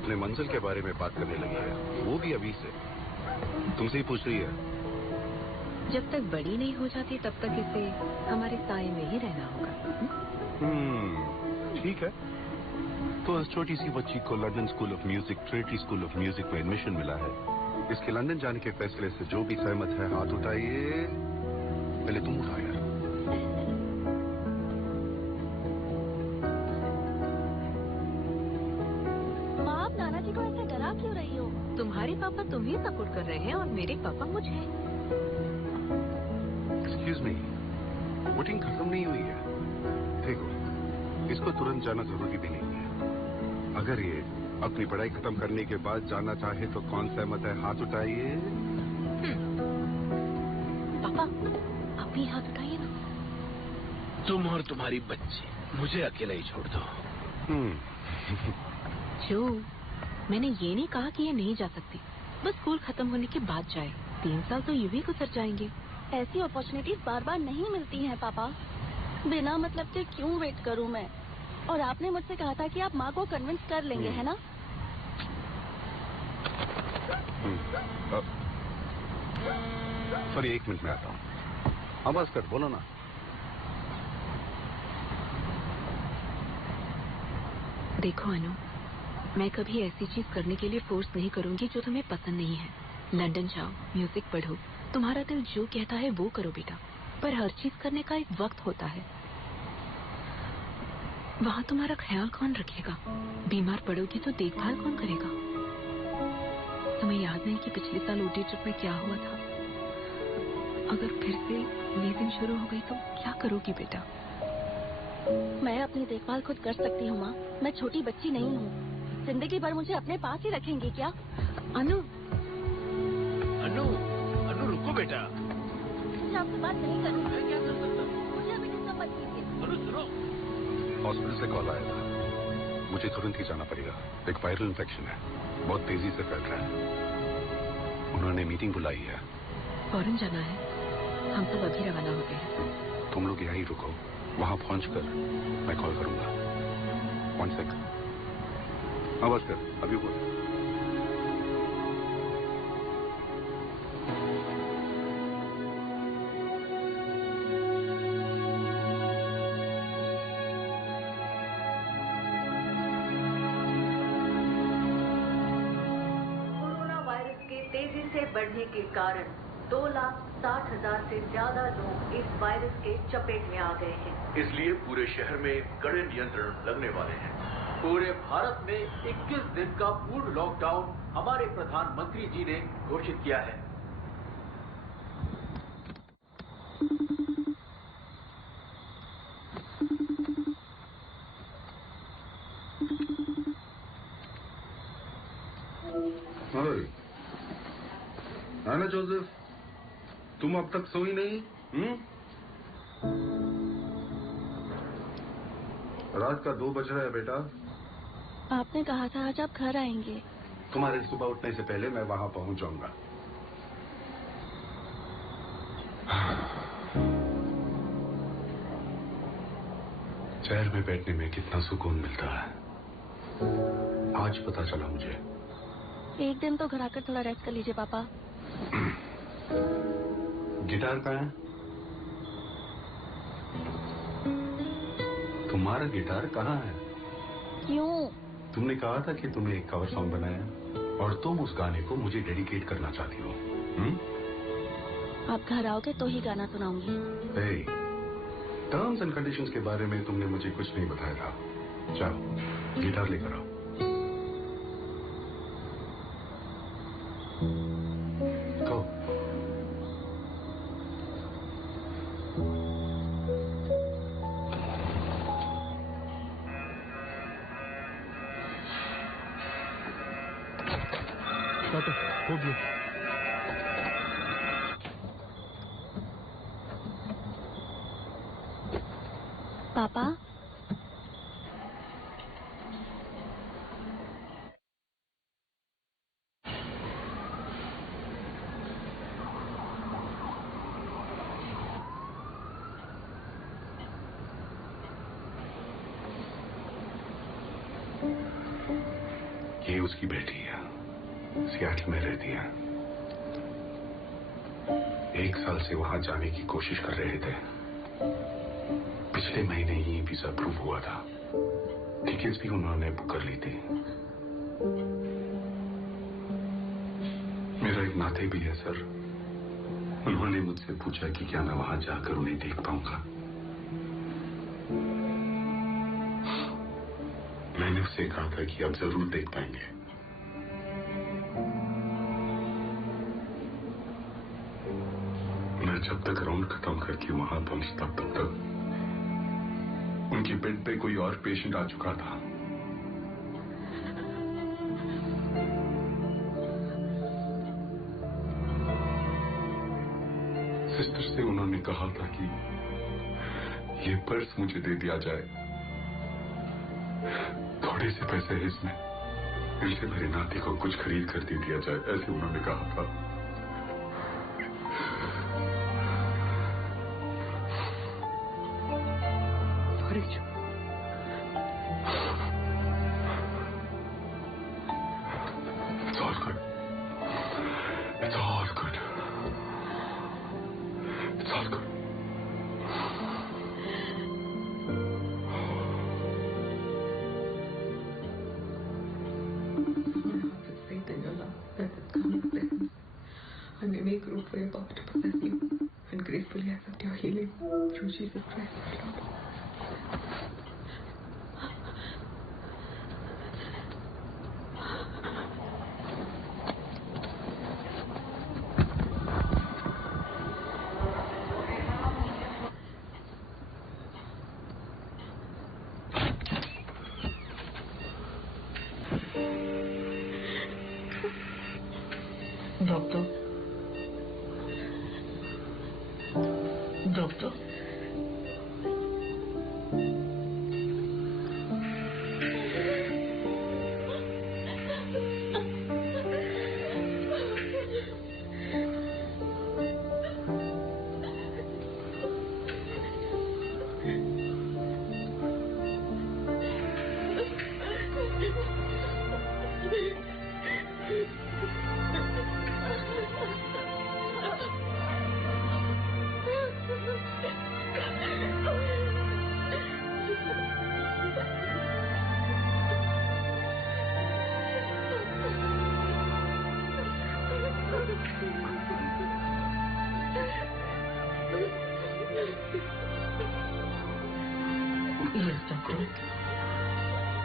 अपने मंजिल के बारे में बात करने लगी है, वो भी अभी से। तुमसे ही पूछ रही है। जब तक बड़ी नहीं हो जाती तब तक इसे हमारे साए में ही रहना होगा। ठीक है। तो इस छोटी सी बच्ची को London school of music, Trinity school of music में एडमिशन मिला है। इसके लंदन जाने के फैसले से जो भी सहमत है हाथ उठाइए। पहले तुम उठाओ यार। माँ, आप नाना जी को ऐसे डरा क्यों रही हो? तुम्हारे पापा तुम्हें सपोर्ट कर रहे हैं और मेरे पापा मुझे। एक्सक्यूज मी, वोटिंग खत्म नहीं हुई है। देखो, इसको तुरंत जाना जरूरी भी नहीं है। अगर ये अपनी पढ़ाई खत्म करने के बाद जाना चाहे तो कौन सहमत है? हाथ उठाइए। पापा, आप भी हाथ उठाइए ना। तुम और तुम्हारी बच्ची मुझे अकेला ही छोड़ दो। जो मैंने ये नहीं कहा कि ये नहीं जा सकती, बस स्कूल खत्म होने के बाद जाए। 3 साल तो यूं ही गुजर जाएंगे। ऐसी अपॉर्चुनिटीज बार बार नहीं मिलती हैं पापा। बिना मतलब के क्यों वेट करूं मैं? और आपने मुझसे कहा था कि आप माँ को कन्विंस कर लेंगे, है ना? सॉरी, 1 मिनट में आता हूँ। आवाज कर, बोलो ना। देखो अनु, मैं कभी ऐसी चीज करने के लिए फोर्स नहीं करूंगी जो तुम्हें पसंद नहीं है। लंदन जाओ, म्यूजिक पढ़ो, तुम्हारा दिल जो कहता है वो करो बेटा। पर हर चीज करने का एक वक्त होता है। वहाँ तुम्हारा ख्याल कौन रखेगा? बीमार पड़ोगी तो देखभाल कौन करेगा? तुम्हें याद नहीं कि पिछले साल ओटी ट्रिप में क्या हुआ था? अगर फिर से लीजिंग शुरू हो गई तो क्या करोगी बेटा? मैं अपनी देखभाल खुद कर सकती हूँ माँ। मैं छोटी बच्ची नहीं हूँ। जिंदगी भर मुझे अपने पास ही रखेंगी क्या? अनु, अनु, अनु रुको बेटा। मैं आपसे बात नहीं करूँगी। मैं क्या कर सकता हूँ? मुझे अभी डिस्टर्ब मत कीजिए। अनु सुनो। हॉस्पिटल से कॉल आया था, मुझे तुरंत ही जाना पड़ेगा। एक वायरल इन्फेक्शन है, बहुत तेजी से फैल रहा है। उन्होंने मीटिंग बुलाई है। फौरन जाना है। हम सब अभी रवाना हो गए हैं। तुम लोग यहीं रुको, वहां पहुंचकर मैं कॉल करूंगा। 1 सेकंड। आवाज कर, अभी बोल। कोरोना वायरस के तेजी से बढ़ने के कारण 2,60,000 से ज्यादा लोग इस वायरस के चपेट में आ गए हैं। इसलिए पूरे शहर में कड़े नियंत्रण लगने वाले हैं। पूरे भारत में 21 दिन का पूर्ण लॉकडाउन हमारे प्रधानमंत्री जी ने घोषित किया है। आना जोसेफ, तुम अब तक सोई नहीं? रात का 2 बज रहा है बेटा। आपने कहा था आज आप घर आएंगे। तुम्हारे सुबह उठने से पहले मैं वहां पहुंच जाऊंगा। चेयर में बैठने में कितना सुकून मिलता है, आज पता चला मुझे। एक दिन तो घर आकर थोड़ा रेस्ट कर लीजिए पापा। गिटार कहाँ है? तुम्हारा गिटार कहाँ है? क्यों? तुमने कहा था कि तुमने एक कवर सॉन्ग बनाया है और तुम उस गाने को मुझे डेडिकेट करना चाहती हो। आप घर आओगे तो ही गाना सुनाऊंगी। टर्म्स एंड कंडीशंस के बारे में तुमने मुझे कुछ नहीं बताया था। जाओ, गिटार लेकर आओ। तो हो गया। पापा, ये उसकी बेटी है, सियाटल में रहती है। 1 साल से वहां जाने की कोशिश कर रहे थे। पिछले महीने ही वीजा अप्रूव हुआ था। टिकट्स भी उन्होंने बुक कर ली थी। मेरा एक नाते भी है सर। उन्होंने मुझसे पूछा कि क्या मैं वहां जाकर उन्हें देख पाऊंगा। मैंने उससे कहा था कि आप जरूर देख पाएंगे। मैं जब तक राउंड खत्म करके वहां पहुंचता तब तक उनकी बेड पे कोई और पेशेंट आ चुका था। सिस्टर से उन्होंने कहा था कि ये पर्स मुझे दे दिया जाए। थोड़े से पैसे हैं इसमें, इनसे मेरे नाती को कुछ खरीद कर दे दिया जाए, ऐसे उन्होंने कहा था। And we make room for your power to possess you, and gracefully accept your healing through Jesus Christ, our Lord. Doctor? Yes, doctor.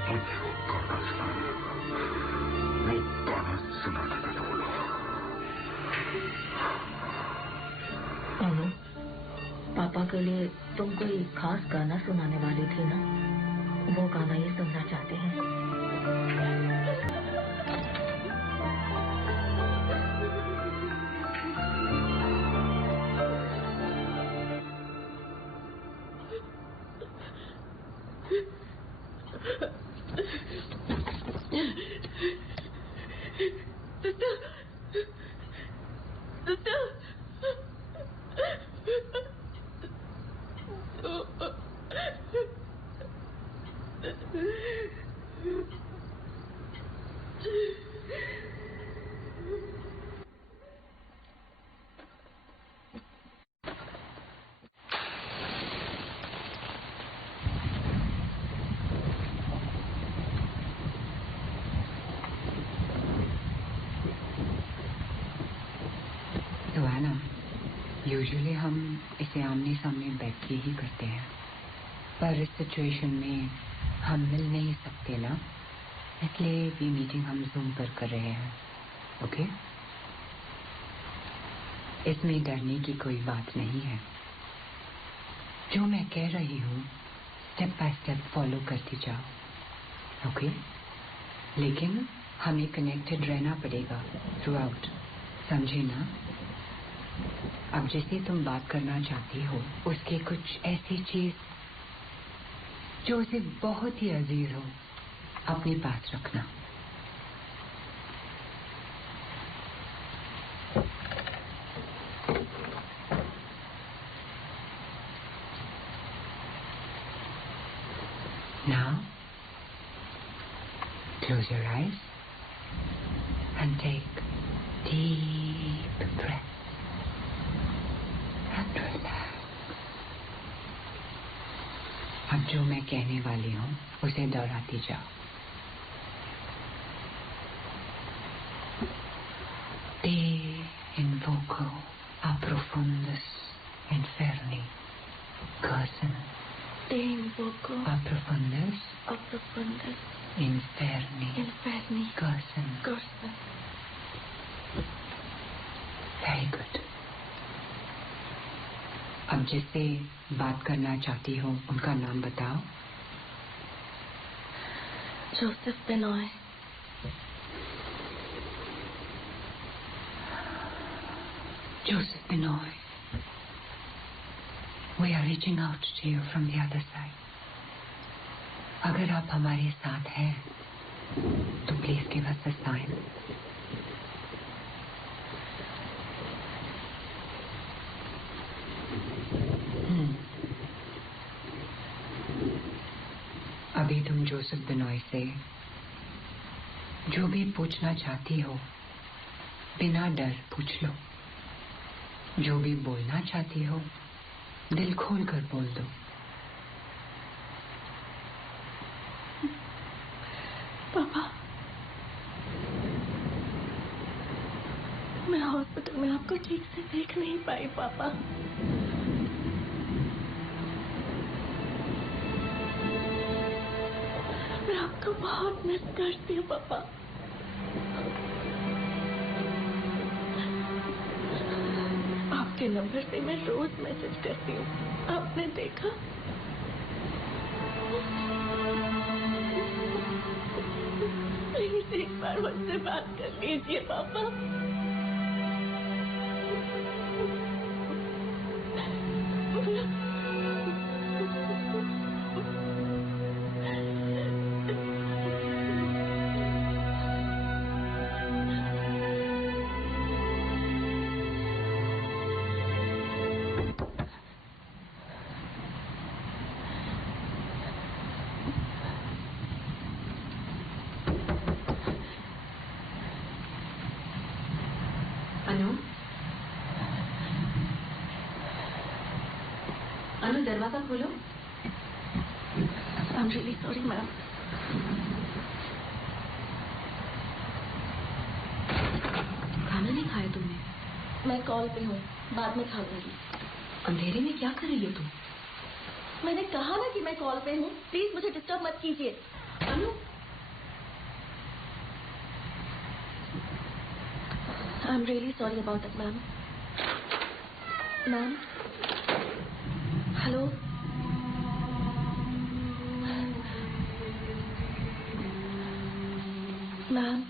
मुझे वो गाना सुनाने का बोलो। अनु, पापा के लिए तुम कोई खास गाना सुनाने वाली थी ना? वो गाना ये सुनना चाहते हैं। यूजुअली हम इसे आमने सामने बैठ के ही करते हैं, पर इस सिचुएशन में हम मिल नहीं सकते ना, इसलिए ये मीटिंग हम जूम पर कर रहे हैं। ओके? इसमें डरने की कोई बात नहीं है। जो मैं कह रही हूँ स्टेप बाय स्टेप फॉलो करते जाओ। ओके? लेकिन हमें कनेक्टेड रहना पड़ेगा थ्रू आउट, समझे ना? अब जैसे तुम बात करना चाहती हो उसके कुछ ऐसी चीज जो उसे बहुत ही अजीज हो अपने पास रखना। Now, close your eyes. and take deep breaths and relax. अब जो मैं कहने वाली हूँ उसे दोहराती जाओ. Te invoco a profundus inferni, Gerson. Te invoco A profundus a profundus inferni, inferni, Gerson. Gerson. Very good. अब जिससे बात करना चाहती हो उनका नाम बताओ. Joseph Benoy. Joseph Benoy, we are reaching out to you from the other side. अगर आप हमारे साथ हैं तो please give us a sign. अभी तुम जोसेफ बिनॉय से जो भी पूछना चाहती हो बिना डर पूछ लो. जो भी बोलना चाहती हो दिल खोल कर बोल दो. पापा, मैं हॉस्पिटल में आपको ठीक से देख नहीं पाई पापा. मैं आपको बहुत मिस करती हूँ पापा. आपके नंबर से मैं रोज मैसेज करती हूँ. आपने देखा? प्लीज एक बार मुझसे बात कर लीजिए पापा. अनु, दरवाजा खोलो. I'm really sorry, ma'am. खाना नहीं खाया तुमने? मैं कॉल पे हूँ, बाद में खा लूंगी. अंधेरे में क्या कर रही हो तुम? मैंने कहा ना कि मैं कॉल पे हूँ. प्लीज मुझे डिस्टर्ब मत कीजिए. अनु, I'm really sorry about it, ma'am. Ma'am? Hello? Ma'am?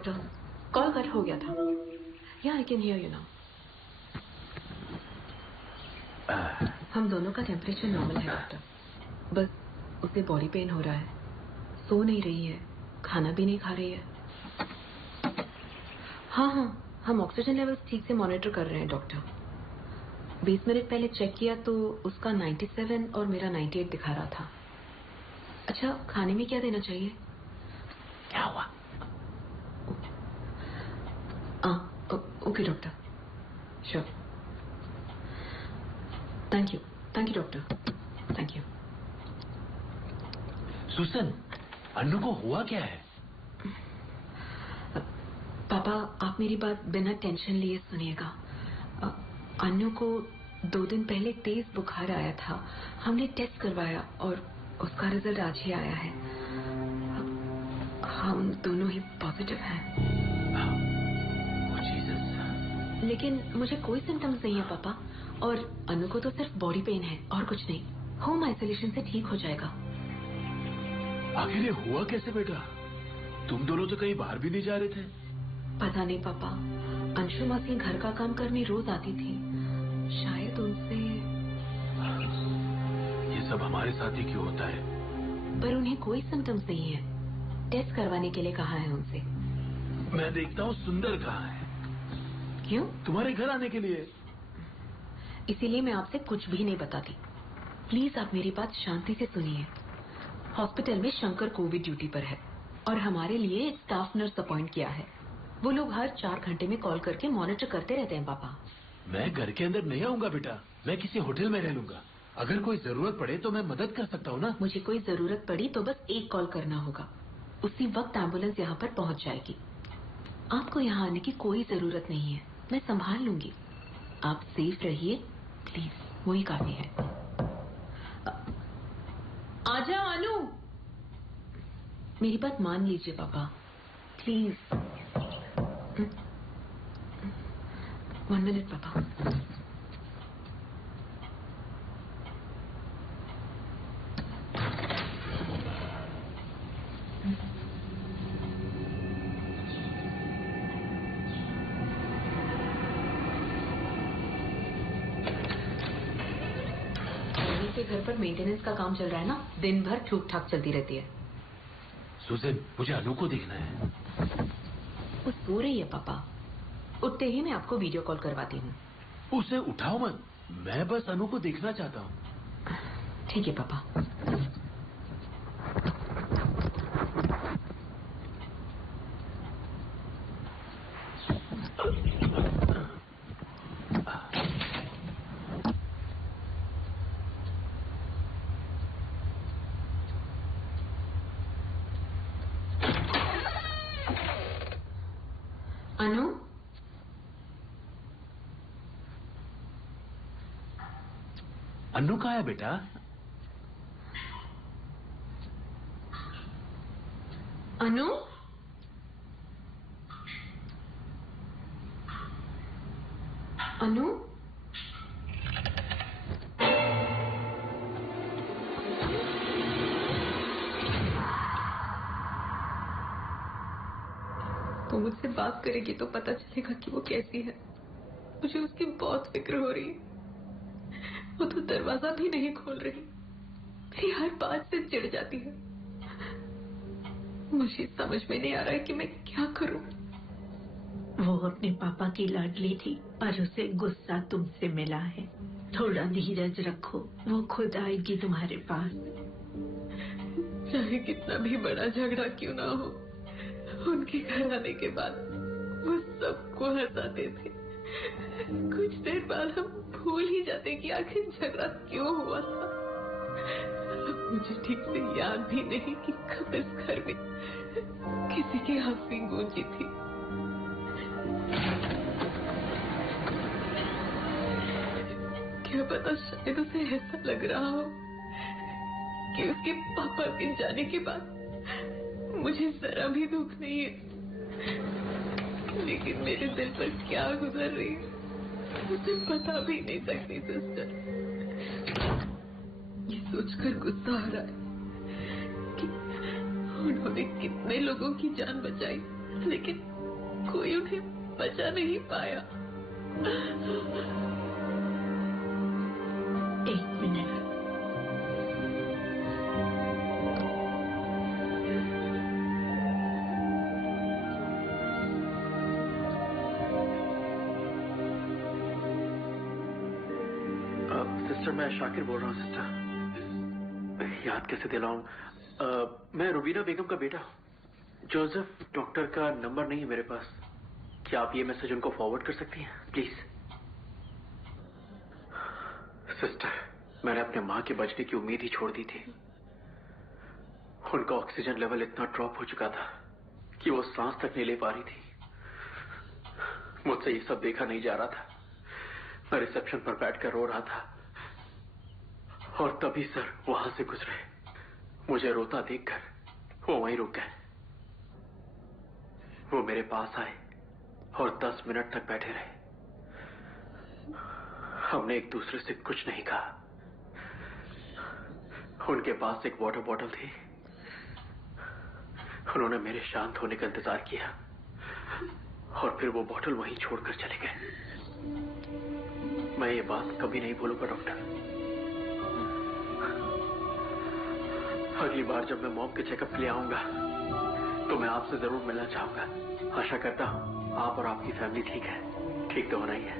Doctor, call cut हो गया था। या I can hear you now. हम दोनों का टेम्परेचर नॉर्मल है डॉक्टर, बस उसे बॉडी पेन हो रहा है, सो नहीं रही है, खाना भी नहीं खा रही है। हाँ, हम ऑक्सीजन लेवल्स ठीक से मॉनिटर कर रहे हैं डॉक्टर। 20 मिनट पहले चेक किया तो उसका 97 और मेरा 98 दिखा रहा था। अच्छा, खाने में क्या देना चाहिए? क्या हुआ? Okay doctor, sure. Thank you doctor, thank you. Susan, Annu को हुआ क्या है? पापा, आप मेरी बात बिना टेंशन लिए सुनिएगा। अन्नू को 2 दिन पहले तेज बुखार आया था। हमने टेस्ट करवाया और उसका रिजल्ट आज ही आया है। हम दोनों ही पॉजिटिव हैं। लेकिन मुझे कोई सिम्टम्स नहीं है पापा, और अन्नू को तो सिर्फ बॉडी पेन है और कुछ नहीं। होम आइसोलेशन से ठीक हो जाएगा। आखिर ये हुआ कैसे बेटा? तुम दोनों तो कहीं बाहर भी नहीं जा रहे थे। पता नहीं पापा, अंशु मासी घर का काम करने रोज आती थी, शायद उनसे। ये सब हमारे साथ ही क्यों होता है? पर उन्हें कोई सिम्टम्स नहीं है। टेस्ट करवाने के लिए कहा है उनसे। मैं देखता हूँ सुंदर कहाँ है। क्यों? तुम्हारे घर आने के लिए। इसीलिए मैं आपसे कुछ भी नहीं बताती। प्लीज आप मेरी बात शांति से सुनिए। हॉस्पिटल में शंकर कोविड ड्यूटी पर है और हमारे लिए एक स्टाफ नर्स अपॉइंट किया है। वो लोग हर 4 घंटे में कॉल करके मॉनिटर करते रहते हैं पापा। मैं घर के अंदर नहीं आऊंगा बेटा, मैं किसी होटल में रह लूंगा। अगर कोई जरूरत पड़े तो मैं मदद कर सकता हूँ ना। मुझे कोई जरूरत पड़ी तो बस एक कॉल करना होगा, उसी वक्त एम्बुलेंस यहाँ पर पहुँच जाएगी। आपको यहाँ आने की कोई जरूरत नहीं है, मैं संभाल लूंगी। आप सेफ रहिए प्लीज, वही काफी है। आजा अनु, मेरी बात मान लीजिए पापा प्लीज। 1 मिनट पापा। के घर पर मेंटेनेंस का काम चल रहा है ना, दिन भर ठूक ठाक चलती रहती है। सुजन, मुझे अनु को देखना है। वो सो रही है पापा, उठते ही मैं आपको वीडियो कॉल करवाती हूँ। उसे उठाओ मत, मैं बस अनु को देखना चाहता हूँ। ठीक है पापा। अनु, अनु कहाँ है बेटा? अनु, अनु, वो मुझसे बात करेगी तो पता चलेगा कि वो कैसी है। मुझे उसकी बहुत फिक्र हो रही है। वो तो दरवाजा भी नहीं खोल रही, मेरी हर बात से चिढ़ जाती है। मुझे समझ में नहीं आ रहा है कि मैं क्या करूं। वो अपने पापा की लाडली थी, पर उसे गुस्सा तुमसे मिला है। थोड़ा धीरज रखो, वो खुद आएगी तुम्हारे पास। चाहे कितना भी बड़ा झगड़ा क्यों ना हो, उनके घर आने के बाद वो सबको हंसाते थे। कुछ देर बाद हम भूल ही जाते कि आखिर झगड़ा क्यों हुआ था। मुझे ठीक से याद भी नहीं कि कब इस घर में किसी की हंसी गूंजी थी। क्या पता, शायद उसे ऐसा लग रहा हो कि उसके पापा के जाने के बाद मुझे जरा भी दुख नहीं है। लेकिन मेरे दिल पर क्या गुजर रही है मुझे बता भी नहीं सकती सिस्टर। ये सोचकर गुस्सा आ रहा है कि उन्होंने कितने लोगों की जान बचाई, लेकिन कोई उन्हें बचा नहीं पाया। एक मिनट। सिस्टर, मैं शाकिर बोल रहा हूँ। सिस्टर, याद कैसे दिलाऊं? मैं रुबीना बेगम का बेटा हूँ। जोसेफ डॉक्टर का नंबर नहीं है मेरे पास। क्या आप ये मैसेज उनको फॉरवर्ड कर सकती हैं प्लीज? सिस्टर, मैंने अपने माँ के बचने की उम्मीद ही छोड़ दी थी। उनका ऑक्सीजन लेवल इतना ड्रॉप हो चुका था कि वो सांस तक नहीं ले पा रही थी। मुझसे ये सब देखा नहीं जा रहा था। मैं रिसेप्शन पर बैठकर रो रहा था और तभी सर वहां से गुजरे। मुझे रोता देखकर वो वहीं रुक गए। वो मेरे पास आए और 10 मिनट तक बैठे रहे। हमने एक दूसरे से कुछ नहीं कहा। उनके पास एक वाटर बॉटल थी। उन्होंने मेरे शांत होने का इंतजार किया और फिर वो बॉटल वहीं छोड़कर चले गए। मैं ये बात कभी नहीं भूलूंगा डॉक्टर। अगली बार जब मैं मॉम के चेकअप के लिए आऊंगा तो मैं आपसे जरूर मिलना चाहूंगा। आशा करता हूं आप और आपकी फैमिली ठीक है। ठीक तो होना ही है।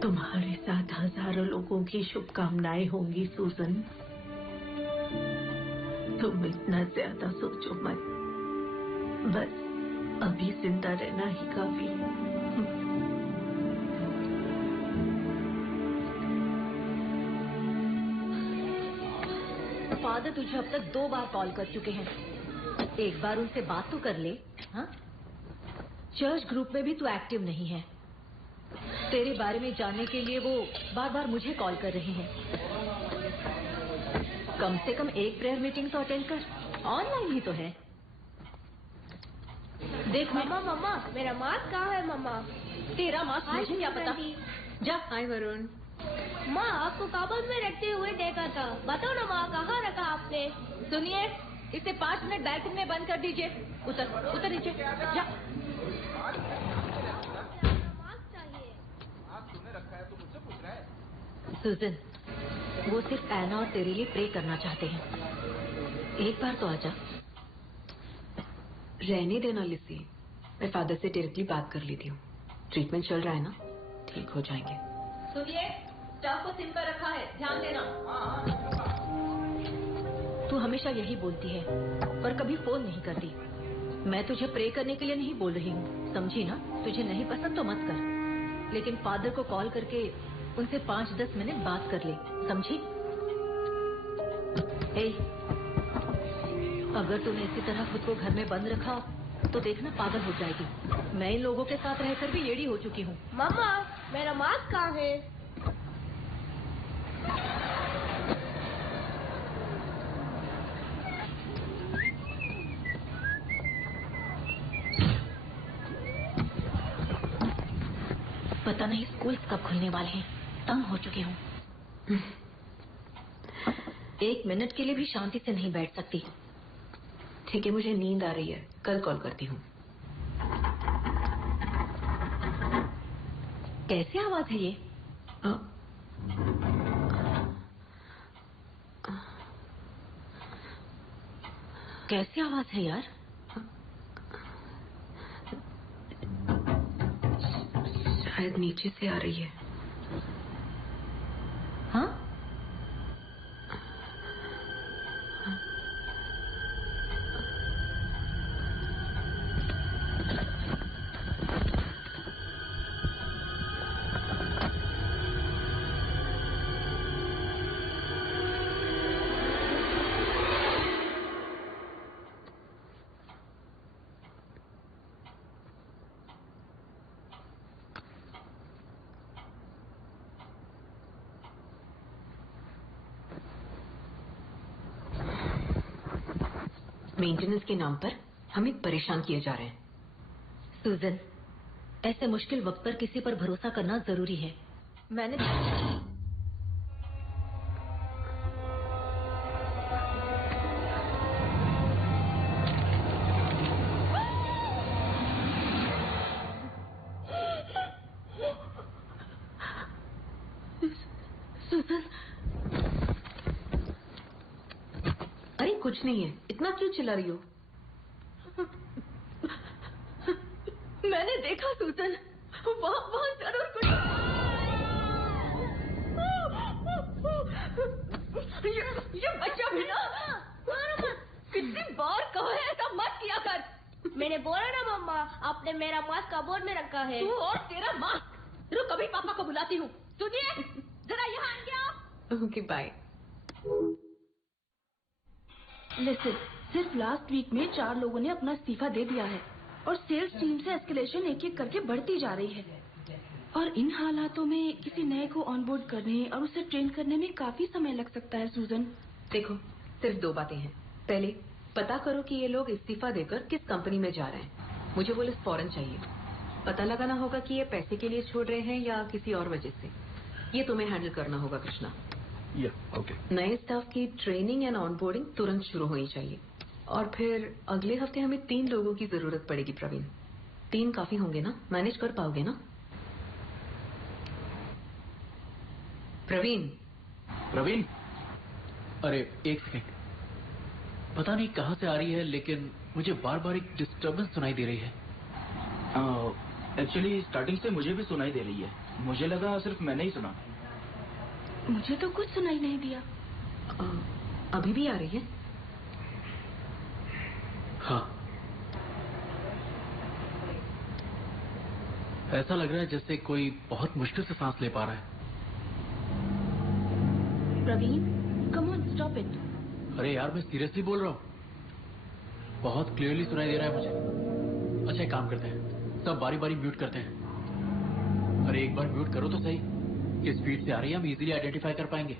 तुम्हारे साथ हजारों लोगों की शुभकामनाएं होंगी सूजन। तुम इतना ज्यादा सोचो मत। बस अभी जिंदा रहना ही काफी। फादर तुझे अब तक 2 बार कॉल कर चुके हैं। एक बार उनसे बात तो कर ले। हाँ? चर्च ग्रुप में भी तू एक्टिव नहीं है। तेरे बारे में जानने के लिए वो बार बार मुझे कॉल कर रहे हैं। कम से कम एक प्रेयर मीटिंग तो अटेंड कर। ऑनलाइन ही तो है। देख मम्मा मेरा मास्क कहाँ है मम्मा? तेरा मास्क मुझे क्या पता। जा। हाय वरुण। माँ आपको काबल में रखते हुए देखा था। बताओ ना माँ, कहाँ रखा आपने? सुनिए, इसे 5 मिनट बैल्कनी में बंद कर दीजिए। उतर नीचे जा। सुजन, वो सिर्फ एना और तेरे लिए प्रे करना चाहते हैं। एक बार तो आजा। रहने देना लिसी। मैं फादर से डायरेक्टली बात कर लेती हूँ। ट्रीटमेंट चल रहा है ना, ठीक हो जाएंगे। सुनिए, स्टाफ को सिम पर रखा है, ध्यान देना। तू हमेशा यही बोलती है पर कभी फोन नहीं करती। मैं तुझे प्रे करने के लिए नहीं बोल रही हूँ, समझी ना? तुझे नहीं पसंद तो मत कर, लेकिन फादर को कॉल करके उनसे 5-10 मिनट बात कर ले, समझी? अगर तूने इसी तरह खुद को घर में बंद रखा तो देखना पागल हो जाएगी। मैं इन लोगों के साथ रहकर भी येड़ी हो चुकी हूँ। मम्मा मेरा मास्क कहाँ है? पता नहीं स्कूल्स कब खुलने वाले हैं। तंग हो चुकी हूँ। 1 मिनट के लिए भी शांति से नहीं बैठ सकती। ठीक है, मुझे नींद आ रही है, कल कॉल करती हूँ। कैसी आवाज है ये? कैसी आवाज है यार? शायद नीचे से आ रही है। हाँ? मेंटेनेंस के नाम पर हमें परेशान किए जा रहे हैं। सुजन, ऐसे मुश्किल वक्त पर किसी पर भरोसा करना जरूरी है। मैंने कुछ नहीं है, इतना क्यों चिल्ला रही हो? मैंने देखा सूजन, वहाँ जरूर कुछ। ये बच्चा भी ना, कितनी बार कहा है ऐसा मत किया कर। मैंने बोला ना मम्मा, आपने मेरा मास्क कबोर्ड में रखा है। तू और तेरा मास्क। रुक, अभी पापा को बुलाती हूँ। सुनिए, जरा यहाँ आएंगे आप? Okay bye. लिसन, सिर्फ लास्ट वीक में 4 लोगों ने अपना इस्तीफा दे दिया है और सेल्स टीम से एस्केलेशन एक एक करके बढ़ती जा रही है। और इन हालातों में किसी नए को ऑनबोर्ड करने और उसे ट्रेन करने में काफी समय लग सकता है सूजन। देखो, सिर्फ 2 बातें हैं। पहले, पता करो कि ये लोग इस्तीफा देकर किस कंपनी में जा रहे हैं। मुझे वो लिस्ट फौरन चाहिए। पता लगाना होगा कि ये पैसे के लिए छोड़ रहे हैं या किसी और वजह से। ये तुम्हें हैंडल करना होगा कृष्णा। ओके। नए स्टाफ की ट्रेनिंग एंड ऑनबोर्डिंग तुरंत शुरू होनी चाहिए। और फिर अगले हफ्ते हमें 3 लोगों की जरूरत पड़ेगी प्रवीण। 3 काफी होंगे ना? मैनेज कर पाओगे ना? प्रवीण, अरे एक सेकंड, पता नहीं कहां से आ रही है लेकिन मुझे बार बार एक डिस्टर्बेंस सुनाई दे रही है। एक्चुअली स्टार्टिंग से मुझे भी सुनाई दे रही है। मुझे लगा सिर्फ मैंने ही सुना। मुझे तो कुछ सुनाई नहीं दिया। अभी भी आ रही है? हाँ, ऐसा लग रहा है जैसे कोई बहुत मुश्किल से सांस ले पा रहा है। Praveen, come on, stop it. अरे यार, मैं सीरियसली बोल रहा हूँ, बहुत क्लियरली सुनाई दे रहा है मुझे। अच्छा, एक काम करते हैं, सब बारी बारी म्यूट करते हैं। अरे एक बार म्यूट करो तो सही, किस स्पीड से आ रही है हम इजीली आइडेंटिफाई कर पाएंगे।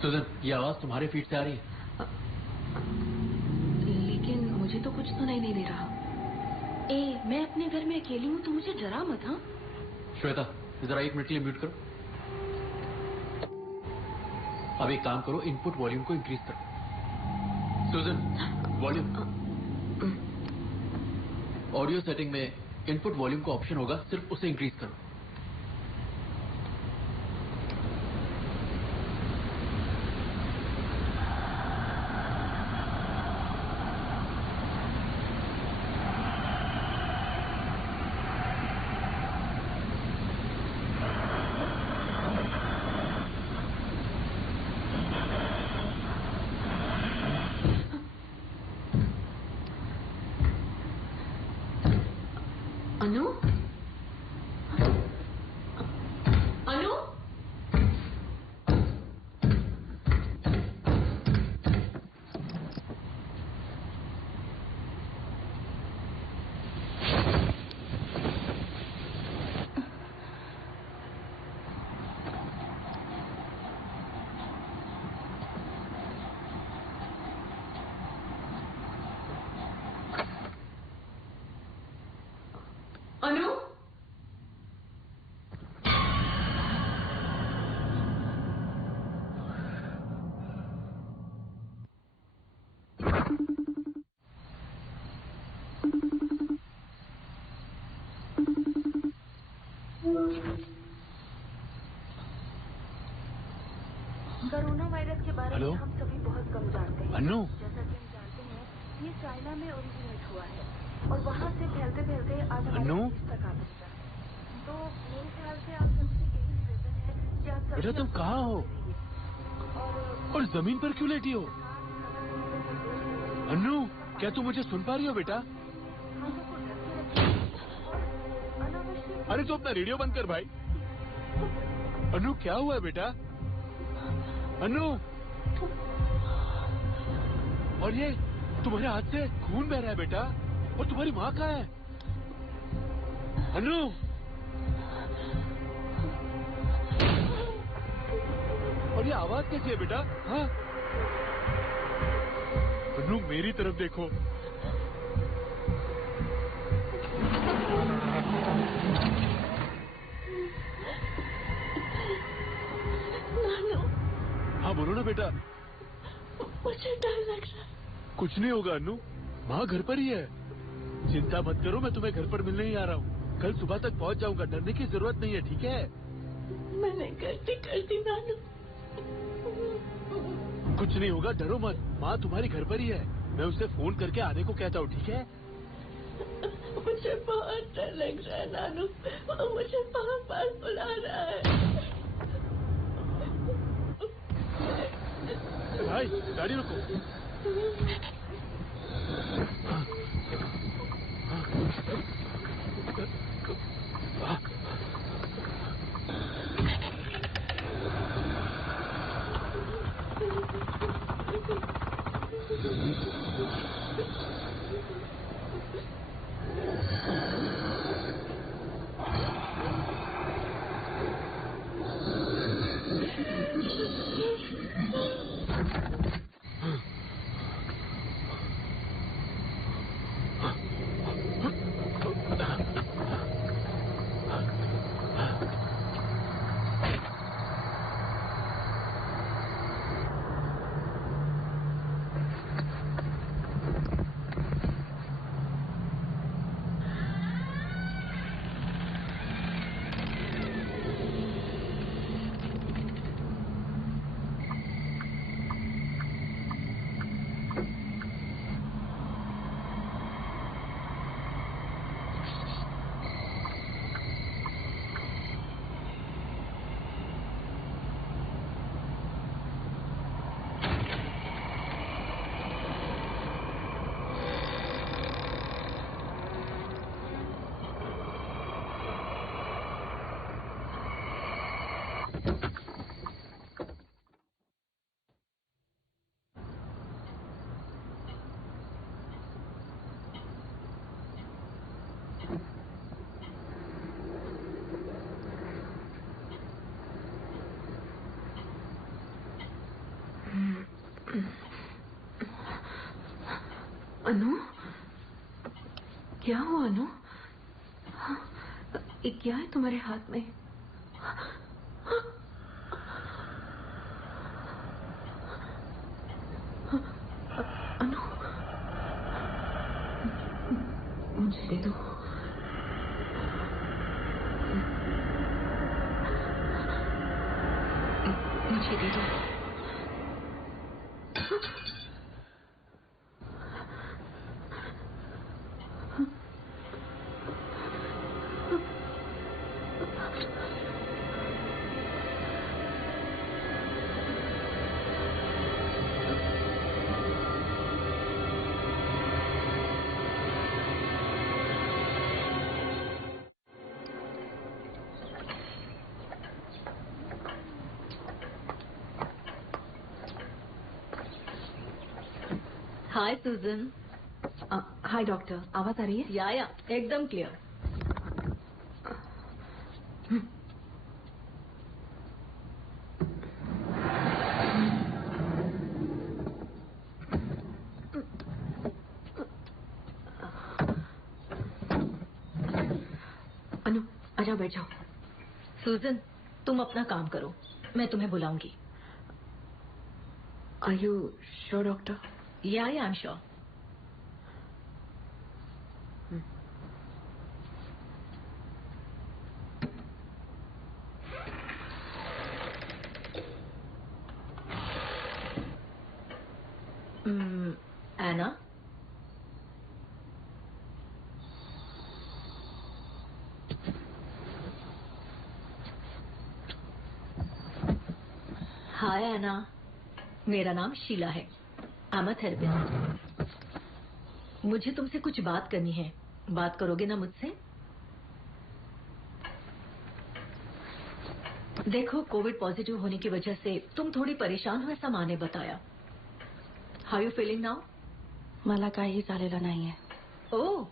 सुजन, ये आवाज तुम्हारे फीड से आ रही है? लेकिन मुझे तो कुछ सुनाई नहीं दे रहा। मैं अपने घर में अकेली हूँ तो मुझे डरा मत। हाँ श्वेता, जरा 1 मिनट के लिए म्यूट करो। अब एक काम करो, इनपुट वॉल्यूम को इंक्रीज करो। सुजन, वॉल्यूम। ऑडियो सेटिंग में इनपुट वॉल्यूम का ऑप्शन होगा, सिर्फ उसे इंक्रीज करो। अनु? अनु? अनु? कोरोना वायरस के बारे में हम सभी बहुत कम जानते हैं। अनु? जैसा कि हम जानते हैं, ये चाइना में ओरिजिनेट हुआ है और वहाँ से फैलते फैलते आज हमारे देश तक आ पहुंचा है। तो मेरे ख्याल से आप सबसे यही निवेदन है कि आप बेटा, तुम कहाँ हो और जमीन पर क्यों लेटी हो? अनु, क्या तुम मुझे सुन पा रही हो बेटा? अरे तो अपना रेडियो बंद कर भाई। अनु, क्या हुआ है बेटा? अनु, और ये तुम्हारे हाथ से खून बह रहा है बेटा, और तुम्हारी माँ कहाँ है? अनु, और ये आवाज कैसी है बेटा? हाँ, अनु मेरी तरफ देखो। नानू, हाँ बोलो ना बेटा। मुझे डर लग रहा है। कुछ नहीं होगा अनु, माँ घर पर ही है। चिंता मत करो, मैं तुम्हें घर पर मिलने ही आ रहा हूँ। कल सुबह तक पहुँच जाऊंगा, डरने की जरूरत नहीं है, ठीक है? मैंने गलती कर दी नानू। कुछ नहीं होगा, डरो मत। माँ तुम्हारी घर पर ही है, मैं उसे फोन करके आने को कहता हूँ, ठीक है? मुझे बहुत डर लग रहा है नानू, वो मुझे बार-बार बुला रहा है। भाई गाड़ी रुको। अनु, क्या हुआ अनु? ये क्या है तुम्हारे हाथ में? अनु, मुझे दे दो। मुझे दे दो। हाय सुजन। हाय डॉक्टर, आवाज आ रही है? या एकदम क्लियर। अनु, आजाओ, बैठ जाओ। सुजन, तुम अपना काम करो, मैं तुम्हें बुलाऊंगी। Are you sure doctor? या आई एम श्योर। एना, हाय एना, मेरा नाम शीला है। I am a therapist. मुझे तुमसे कुछ बात करनी है, बात करोगे ना मुझसे? देखो, कोविड पॉजिटिव होने की वजह से तुम थोडी परेशान हो ऐसा माँ ने बताया। How you feeling now? मला काही झालेलं नाहीये. ओ,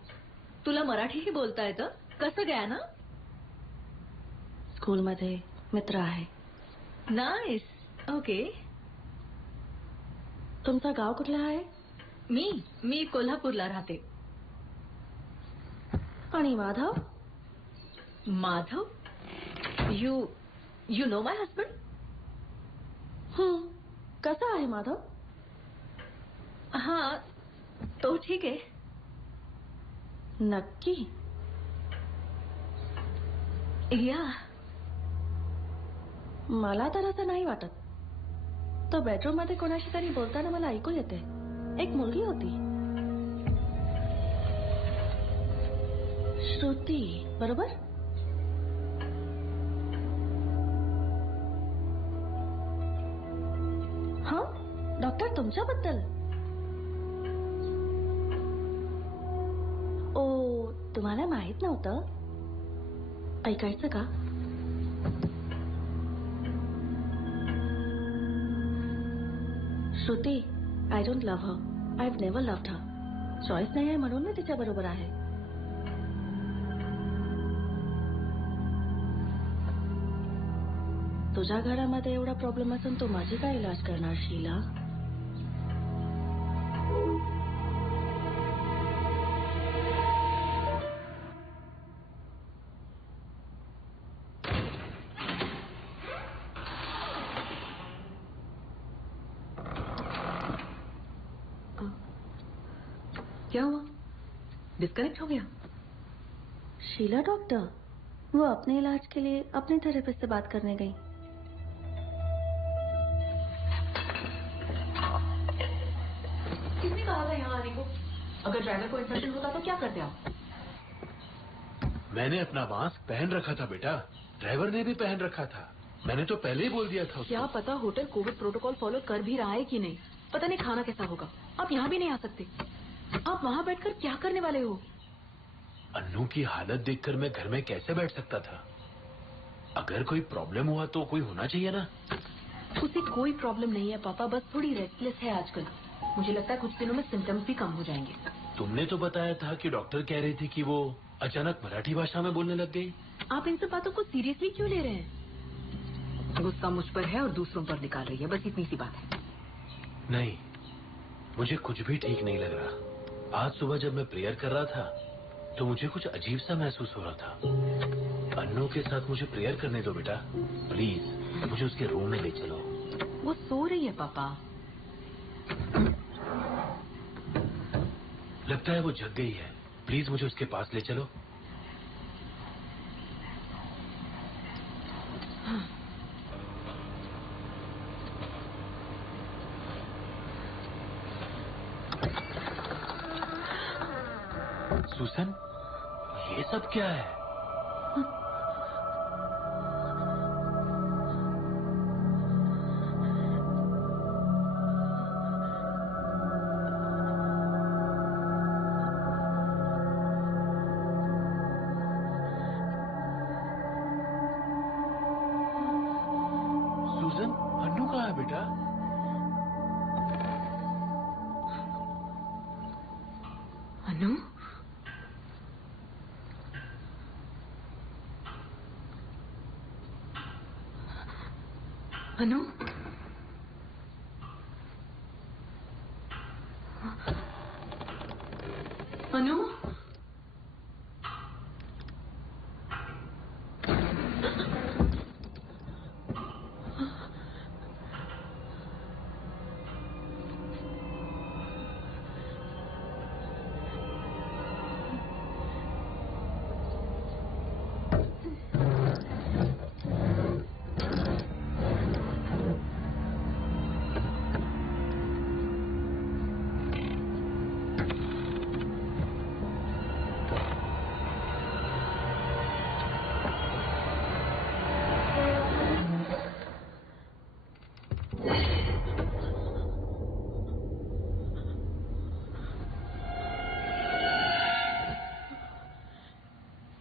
तुला मराठी ही बोलता येतं? कसं गया ना? स्कूलमध्ये मित्र आहे. नाइस. ओके. तुमचं गाव कुठलं आहे? मी कोल्हापूरला राहते. आणि Madhav? Madhav? You know my husband? कसा आहे माधव? हाँ, तो ठीक आहे. नक्की? या. मला तर असं नाही वाटत. तो बेडरूम मध्ये कोणाशी तरी बोलताना मला ऐकू येते. एक मुलगी होती. श्रुती, बरोबर? हा, डॉक्टर तुमच्याबद्दल. ओ, तुम्हाला माहित नव्हतं? ऐकायचं का? Shruti, I don't love her. I have never loved her. Choice नाही आहे म्हणून मी तिच्या बरोबर आहे. तुझ्या घरामध्ये एवढा प्रॉब्लेम असून तू माझी काय इलाज करणार शीला? क्या हुआ? डिस्कनेक्ट हो गया? शीला डॉक्टर, वो अपने इलाज के लिए अपने थेरेपिस्ट से बात करने गई. किसने कहा था यहाँ आने को? अगर ड्राइवर को इन्फेक्शन होता तो क्या करते आप? मैंने अपना मास्क पहन रखा था बेटा. ड्राइवर ने भी पहन रखा था. मैंने तो पहले ही बोल दिया था उसको. क्या पता होटल कोविड प्रोटोकॉल फॉलो कर भी रहा है कि नहीं. पता नहीं खाना कैसा होगा. आप यहाँ भी नहीं आ सकते. आप वहाँ बैठकर क्या करने वाले हो? अन्नू की हालत देखकर मैं घर में कैसे बैठ सकता था. अगर कोई प्रॉब्लम हुआ तो कोई होना चाहिए ना. उसे कोई प्रॉब्लम नहीं है पापा, बस थोड़ी रेस्टलेस है आजकल. मुझे लगता है कुछ दिनों में सिम्टम्स भी कम हो जाएंगे. तुमने तो बताया था कि डॉक्टर कह रही थी कि वो अचानक मराठी भाषा में बोलने लग गई. आप इन सब बातों को सीरियसली क्यों ले रहे हैं? गुस्सा मुझ पर है और दूसरों पर निकाल रही है, बस इतनी सी बात है. नहीं, मुझे कुछ भी ठीक नहीं लग रहा. आज सुबह जब मैं प्रेयर कर रहा था तो मुझे कुछ अजीब सा महसूस हो रहा था. अन्नू के साथ मुझे प्रेयर करने दो बेटा, प्लीज. मुझे उसके रूम में ले चलो. वो सो रही है पापा. लगता है वो जग गई है. प्लीज मुझे उसके पास ले चलो. सुसन, ये सब क्या है? सुसन, अन्नू कहाँ है बेटा? अनु? अनु? अनु?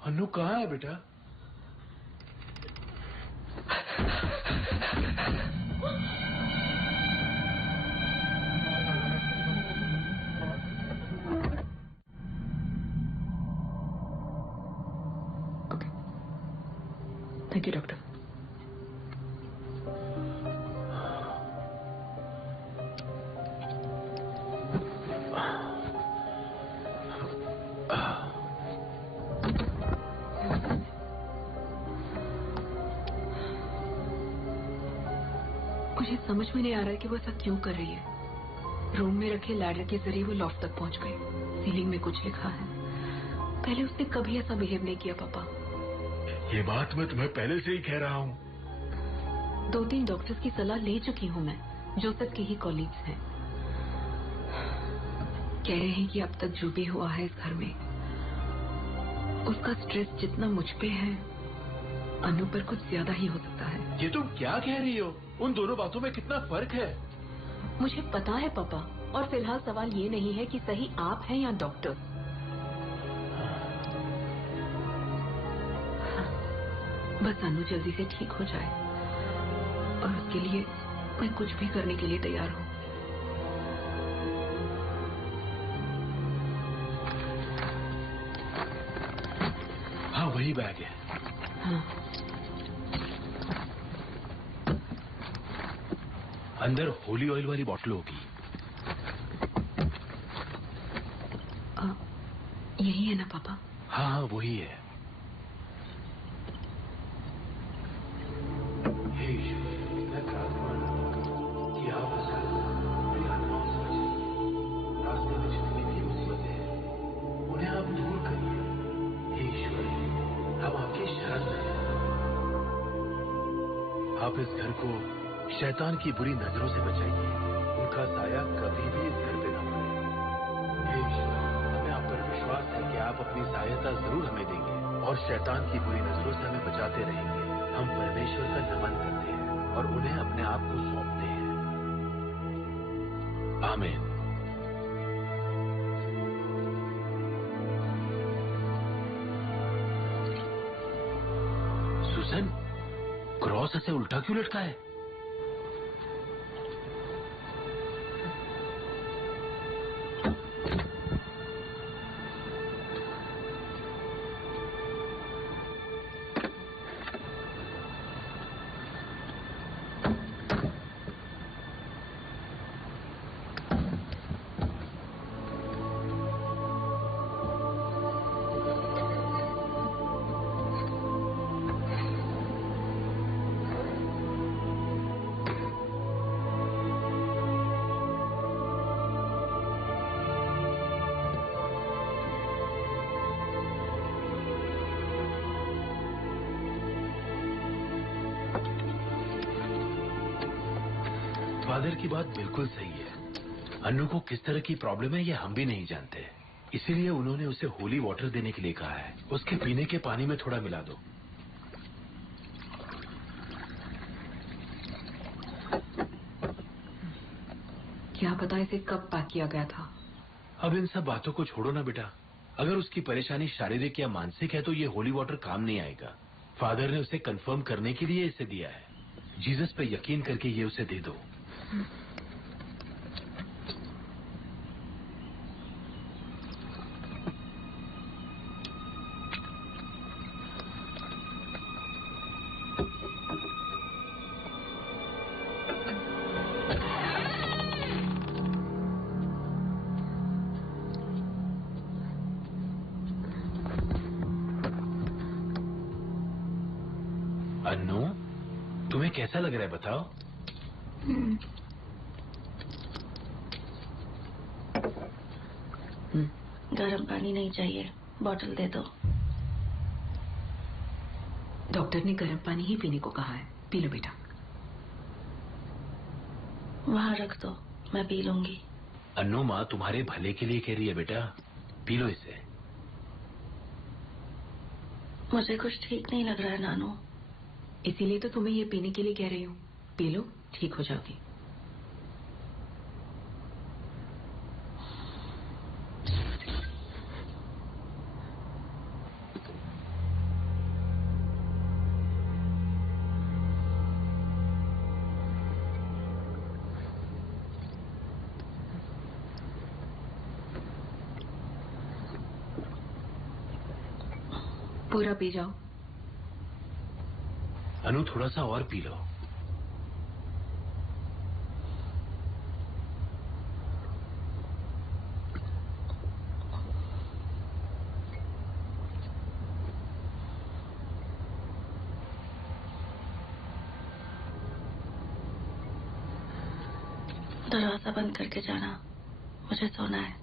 अन्नू कहाँ है बेटा? Okay, thank you doctor. मुझे समझ में नहीं आ रहा है कि वो ऐसा क्यों कर रही है. रूम में रखे लैडर के जरिए वो लॉफ्ट तक पहुंच गए। सीलिंग में कुछ लिखा है। पहले उसने कभी ऐसा बिहेव नहीं किया पापा। ये बात मैं तुम्हें पहले से ही कह रहा हूँ। 2-3 डॉक्टर्स की सलाह ले चुकी हूँ मैं, जोसेफ के ही कॉलीग्स हैं। कह रहे हैं कि अब तक जो भी हुआ है इस घर में, उसका स्ट्रेस जितना मुझ पे है, अनु पर कुछ ज्यादा ही हो सकता है। ये तुम क्या कह रही हो? उन दोनों बातों में कितना फर्क है? मुझे पता है पापा, और फिलहाल सवाल ये नहीं है कि सही आप हैं या डॉक्टर। बस अनु जल्दी से ठीक हो जाए, और उसके लिए मैं कुछ भी करने के लिए तैयार हूँ। हाँ, वही बैग है। हाँ। अंदर होली ऑयल वाली बोतल होगी। यही है ना पापा? हाँ हाँ, वही है। रास्ते में जितनी भी मुसीबतें हैं, उन्हें आप दूर करिए। हे ईश्वर, हम आपकी शरण में हैं। आप इस घर को शैतान की बुरी नजरों से बचाइए। उनका साया कभी भी इस घर पे न पड़े। हे ईश्वर, हमें आप पर विश्वास है कि आप अपनी सहायता जरूर हमें देंगे और शैतान की बुरी नजरों से हमें बचाते रहेंगे। हम परमेश्वर का नमन करते हैं और उन्हें अपने आप को सौंपते हैं। आमीन। सुसन, क्रॉस ऐसे उल्टा क्यों लटका है? फादर की बात बिल्कुल सही है। अन्नू को किस तरह की प्रॉब्लम है ये हम भी नहीं जानते, इसीलिए उन्होंने उसे होली वाटर देने के लिए कहा है। उसके पीने के पानी में थोड़ा मिला दो। क्या पता इसे कब पैक किया गया था। अब इन सब बातों को छोड़ो ना बेटा। अगर उसकी परेशानी शारीरिक या मानसिक है तो ये होली वाटर काम नहीं आएगा। फादर ने उसे कंफर्म करने के लिए इसे दिया है। जीसस पे यकीन करके ये उसे दे दो। अन्नू, तुम्हें कैसा लग रहा है बताओ? गर्म पानी नहीं चाहिए, बोतल दे दो। डॉक्टर ने गर्म पानी ही पीने को कहा है। पी लो बेटा। वहाँ रख दो, मैं पी लूंगी। अन्नू, माँ तुम्हारे भले के लिए कह रही है बेटा, पी लो इसे। मुझे कुछ ठीक नहीं लग रहा है नानू। इसीलिए तो तुम्हें ये पीने के लिए कह रही हूँ। पी लो, ठीक हो जाओगी। पूरा पी जाओ। अनु, थोड़ा सा और पी लो। दरवाजा बंद करके जाना, मुझे सोना है।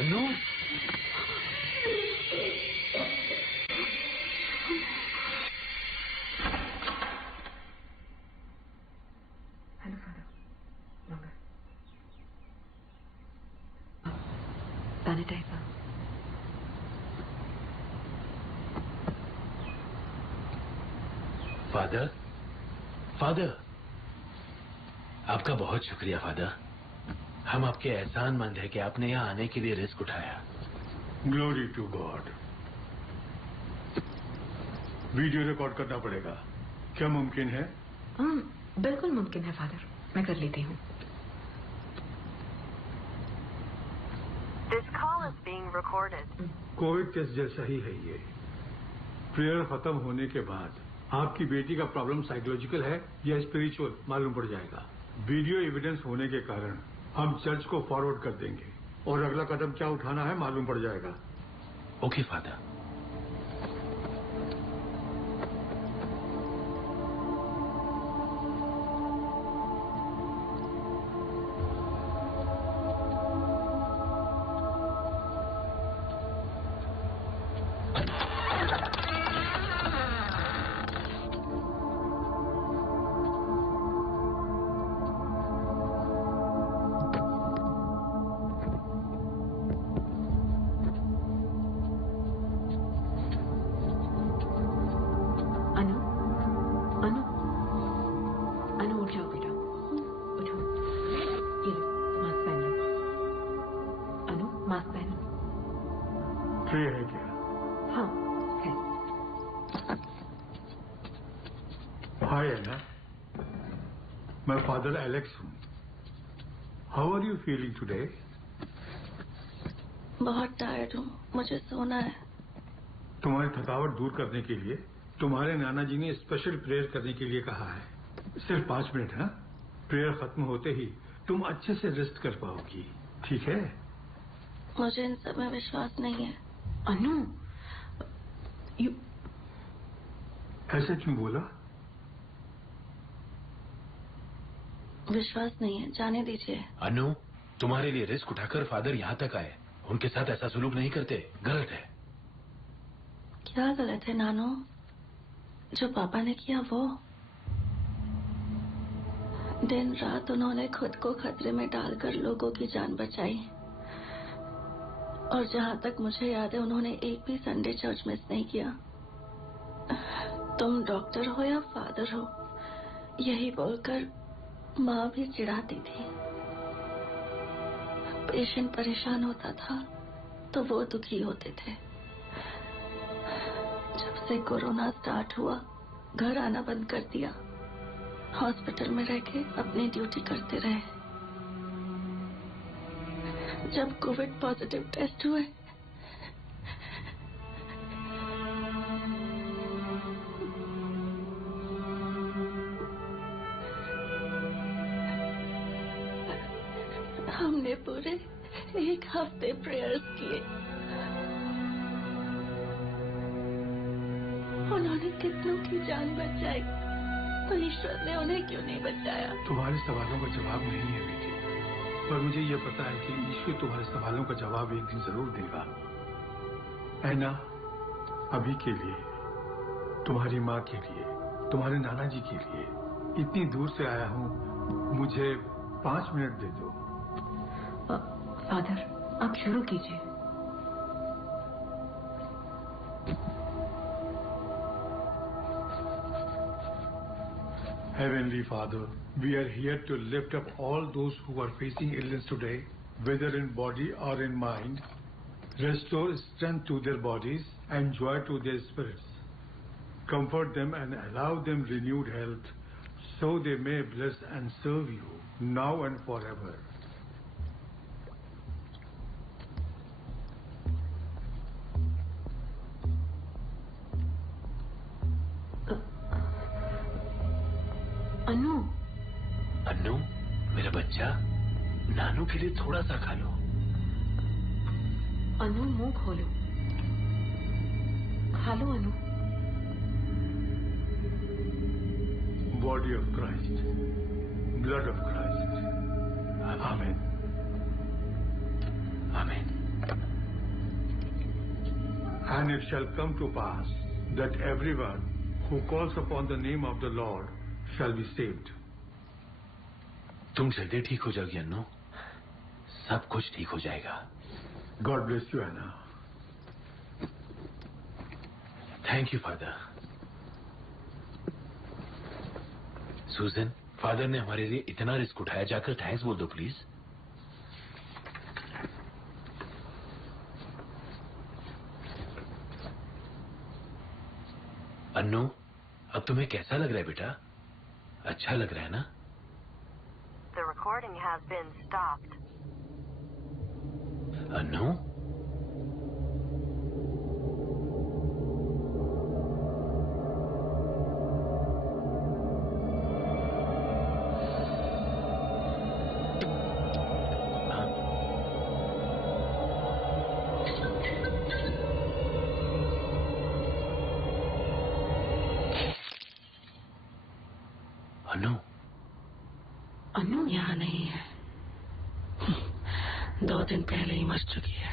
अनु, सैनिटाइजर। फादर, फादर, आपका बहुत शुक्रिया फादर। हम आपके एहसानमंद हैं कि आपने यहाँ आने के लिए रिस्क उठाया। Glory to God. Video record करना पड़ेगा, क्या मुमकिन है? बिल्कुल मुमकिन है फादर, मैं कर लेती हूँ। कोविड टेस्ट जैसा ही है ये। प्रेयर खत्म होने के बाद आपकी बेटी का प्रॉब्लम साइकोलॉजिकल है या स्पिरिचुअल मालूम पड़ जाएगा। वीडियो एविडेंस होने के कारण हम चर्च को फॉरवर्ड कर देंगे और अगला कदम क्या उठाना है मालूम पड़ जाएगा। Okay father. फादर एलेक्स हूँ। How are you feeling today? बहुत टायर्ड हूँ, मुझे सोना है। तुम्हारी थकावट दूर करने के लिए तुम्हारे नाना जी ने स्पेशल प्रेयर करने के लिए कहा है। सिर्फ 5 मिनट है। प्रेयर खत्म होते ही तुम अच्छे से रेस्ट कर पाओगी, ठीक है? मुझे इन सब में विश्वास नहीं है। अनु, ऐसे क्यों बोला? विश्वास नहीं है, जाने दीजिए। अनु, तुम्हारे लिए रिस्क उठाकर फादर यहाँ तक आए। उनके साथ ऐसा सुलूक नहीं करते, गलत है। क्या गलत है नानो? जो पापा ने किया वो। दिन रात उन्होंने खुद को खतरे में डालकर लोगों की जान बचाई। और जहाँ तक मुझे याद है उन्होंने एक भी संडे चर्च मिस नहीं किया। तुम डॉक्टर हो या फादर हो, यही बोलकर माँ भी चिढ़ाती थी। पेशेंट परेशान होता था तो वो दुखी होते थे। जब से कोरोना स्टार्ट हुआ घर आना बंद कर दिया। हॉस्पिटल में रह के अपनी ड्यूटी करते रहे। जब कोविड पॉजिटिव टेस्ट हुए हमने पूरे 1 हफ्ते प्रेयर्स किए। उन्होंने कितनों की जान बचाई, तो ईश्वर ने उन्हें क्यों नहीं बचाया? तुम्हारे सवालों का जवाब नहीं है बेटी, पर मुझे यह पता है कि ईश्वर तुम्हारे सवालों का जवाब एक दिन जरूर देगा। ऐना, अभी के लिए, तुम्हारी माँ के लिए, तुम्हारे नाना जी के लिए इतनी दूर से आया हूँ, मुझे 5 मिनट दे दो। फादर, आप शुरू कीजिए। Heavenly Father, we are here to lift up all those who are facing illness today, whether in body or in mind. Restore strength to their bodies and joy to their spirits. Comfort them and allow them renewed health, so they may bless and serve you now and forever. अनु, मेरा बच्चा, नाना अनु के लिए थोड़ा सा खा लो। अनु मुंह खोलो, खा लो अनु। Body of Christ, blood of Christ. Amen. Amen. And it shall come to pass that everyone who calls upon the name of the Lord shall be saved. तुम जल्दी ठीक हो जाओगी अन्नू, सब कुछ ठीक हो जाएगा। God bless you, Anna. Thank you father. सूजन, फादर ने हमारे लिए इतना रिस्क उठाया, जाकर थैंक्स बोल दो प्लीज। अन्नू, अब तुम्हें कैसा लग रहा है बेटा? अच्छा लग रहा है ना? The recording has been stopped. Annu, Annu, अनु यहाँ नहीं है, 2 दिन पहले ही मर चुकी है।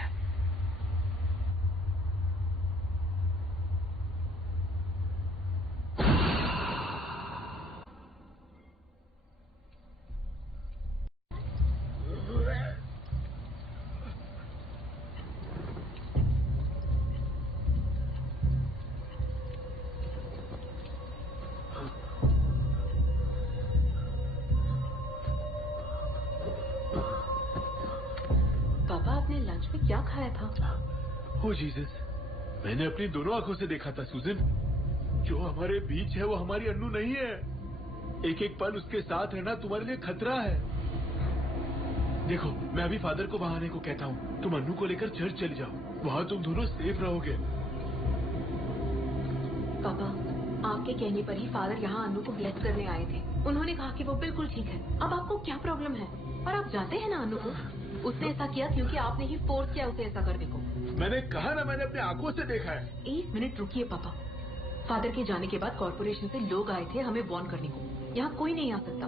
पापा, आपने लंच में क्या खाया था? ओ जीसस, मैंने अपनी दोनों आंखों से देखा था सूजन। जो हमारे बीच है वो हमारी अन्नू नहीं है। एक एक पल उसके साथ रहना तुम्हारे लिए खतरा है। देखो, मैं अभी फादर को वहां आने को कहता हूँ, तुम अन्नू को लेकर चर्च चले जाओ, वहां तुम दोनों सेफ रहोगे। पापा, आपके कहने पर ही फादर यहाँ अनु को ब्लेस करने आए थे। उन्होंने कहा कि वो बिल्कुल ठीक है। अब आपको क्या प्रॉब्लम है? और आप जानते हैं ना अनु को, उसने ऐसा किया क्योंकि आपने ही फोर्स किया उसे ऐसा करने को। मैंने कहा ना, मैंने अपनी आंखों से देखा है। 1 मिनट रुकिए पापा। फादर के जाने के बाद कॉर्पोरेशन से लोग आए थे हमें वार्न करने को। यहाँ कोई नहीं आ सकता।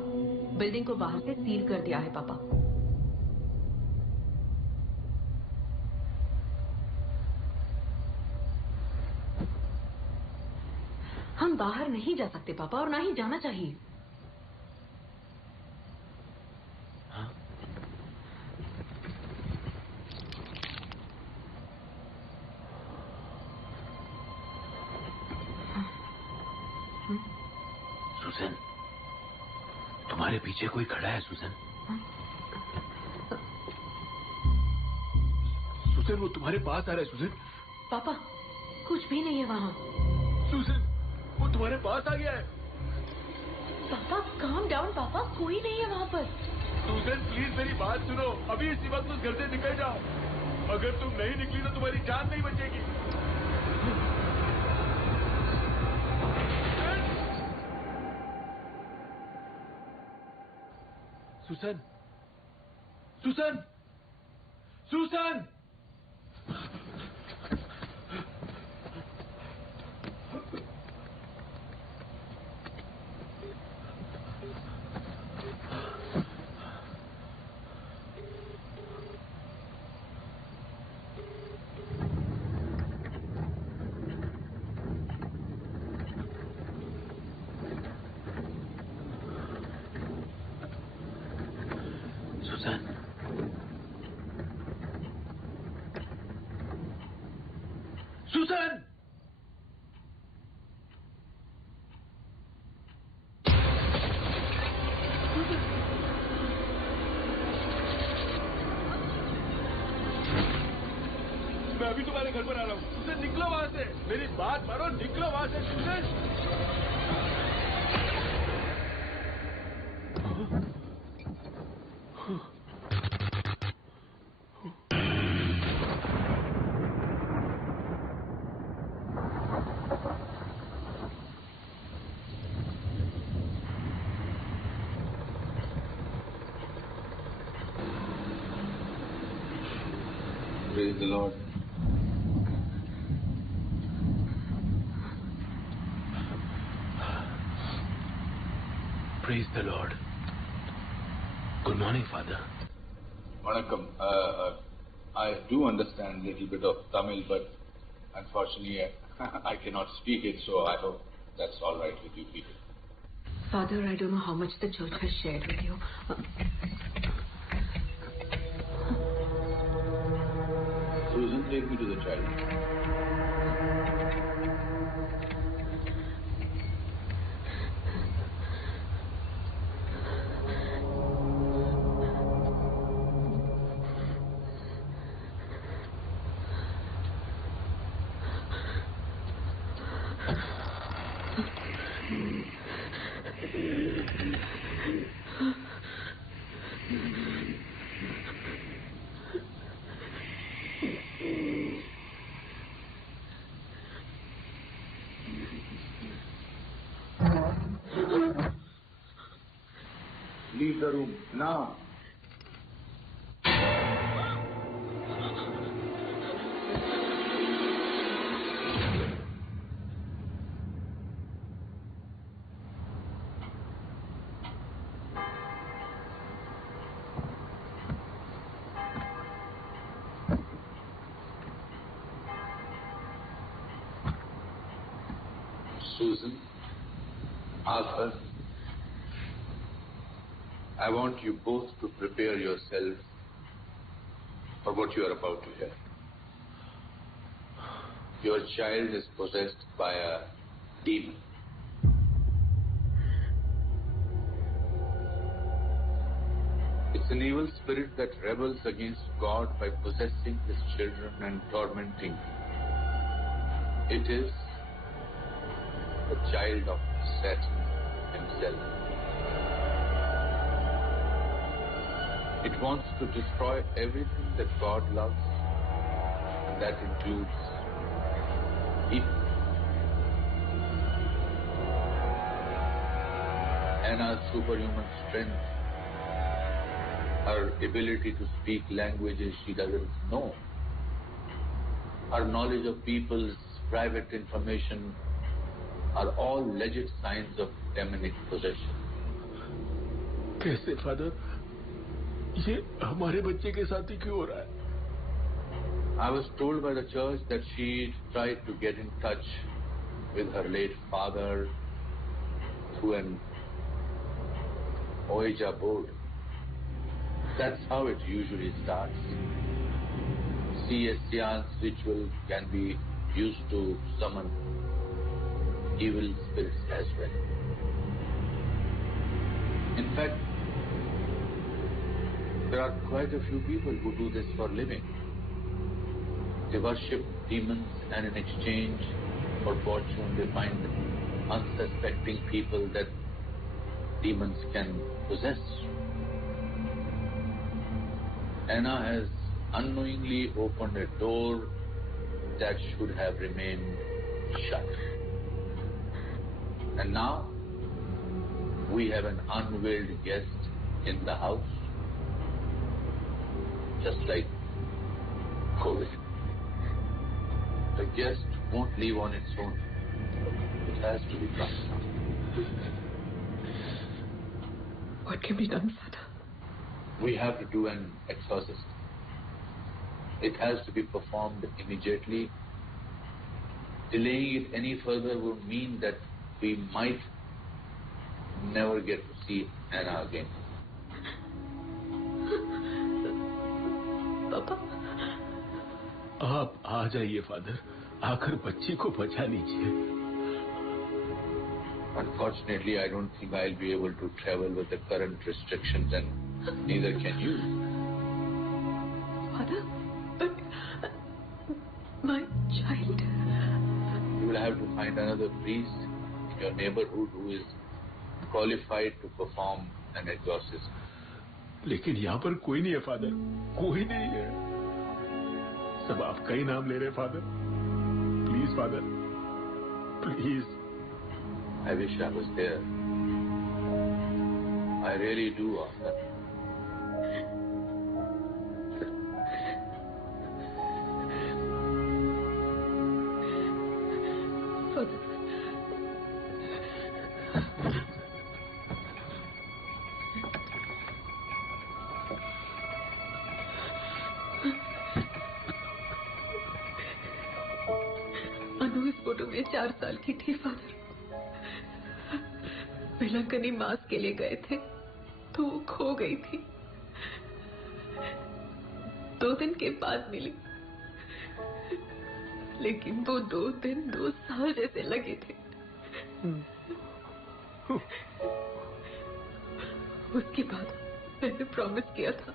बिल्डिंग को बाहर से सील कर दिया है पापा। हम बाहर नहीं जा सकते पापा, और ना ही जाना चाहिए। सुजन, तुम्हारे पीछे कोई खड़ा है सुजन। सुजन, वो तुम्हारे पास आ रहा है सुजन। पापा, कुछ भी नहीं है वहाँ। सुजन, वो तुम्हारे पास आ गया है। पापा, काम डाउन पापा, कोई नहीं है वहाँ पर। सुजन, प्लीज मेरी बात सुनो, अभी इसी वक्त उस घर से निकल जाओ। अगर तुम नहीं निकली तो तुम्हारी जान नहीं बचेगी। सुसन, सुसन, सुसन! सुसन! मैं अभी तुम्हारे घर पर आ रहा हूँ। सुसन, निकलो वहां से। मेरी बात मानो, निकलो वहां से Susan. the Lord. Praise the Lord. Good morning, Father. Vanakkam. I do understand a little bit of Tamil, but unfortunately I cannot speak it, so I hope that's all right with you people. Father, I don't know how much the church has shared with you. Susan, take me to the child. Leave the room now. Susan, Arthur, I want you both to prepare yourselves for what you are about to hear. Your child is possessed by a demon. It's an evil spirit that rebels against God by possessing his children and tormenting them. It is the child of Satan himself. It wants to destroy everything that God loves, and that includes people. Anna's superhuman strength, her ability to speak languages she doesn't know, her knowledge of people's private information are all legit signs of demonic possession. कैसे father? ये हमारे बच्चे के साथ ही क्यों हो रहा है? I was told by the church that she tried to get in touch with her late father through an Ouija board. That's how it usually starts. See, a seance ritual can be used to summon evil spirits as well. In fact, there are quite a few people who do this for a living. They worship demons, and in exchange for fortune they find unsuspecting people that demons can possess. Anna has unknowingly opened a door that should have remained shut. And now we have an unveiled guest in the house, just like COVID. The guest won't leave on its own. It has to be brought. What can be done, Father? We have to do an exorcism. It has to be performed immediately. Delaying it any further would mean that we might never get to see Anna again. पापा, आप आ जाइए father, आकर बच्ची को बचा लीजिए. Unfortunately, I don't think I'll be able to travel with the current restrictions, and neither can you. Father, but my child. You will have to find another priest in your neighborhood who is qualified to perform an exorcism. लेकिन यहाँ पर कोई नहीं है father, कोई नहीं है. सब आपका ही नाम ले रहे father. Please father, please. I wish I was there. I really do, Arthur. अनु इस फोटो में 4 साल की थी फादर। बेलंकनी मास के लिए गए थे तो वो खो गई थी। 2 दिन के बाद मिली, लेकिन वो 2 दिन 2 साल जैसे लगे थे। उसके बाद मैंने प्रॉमिस किया था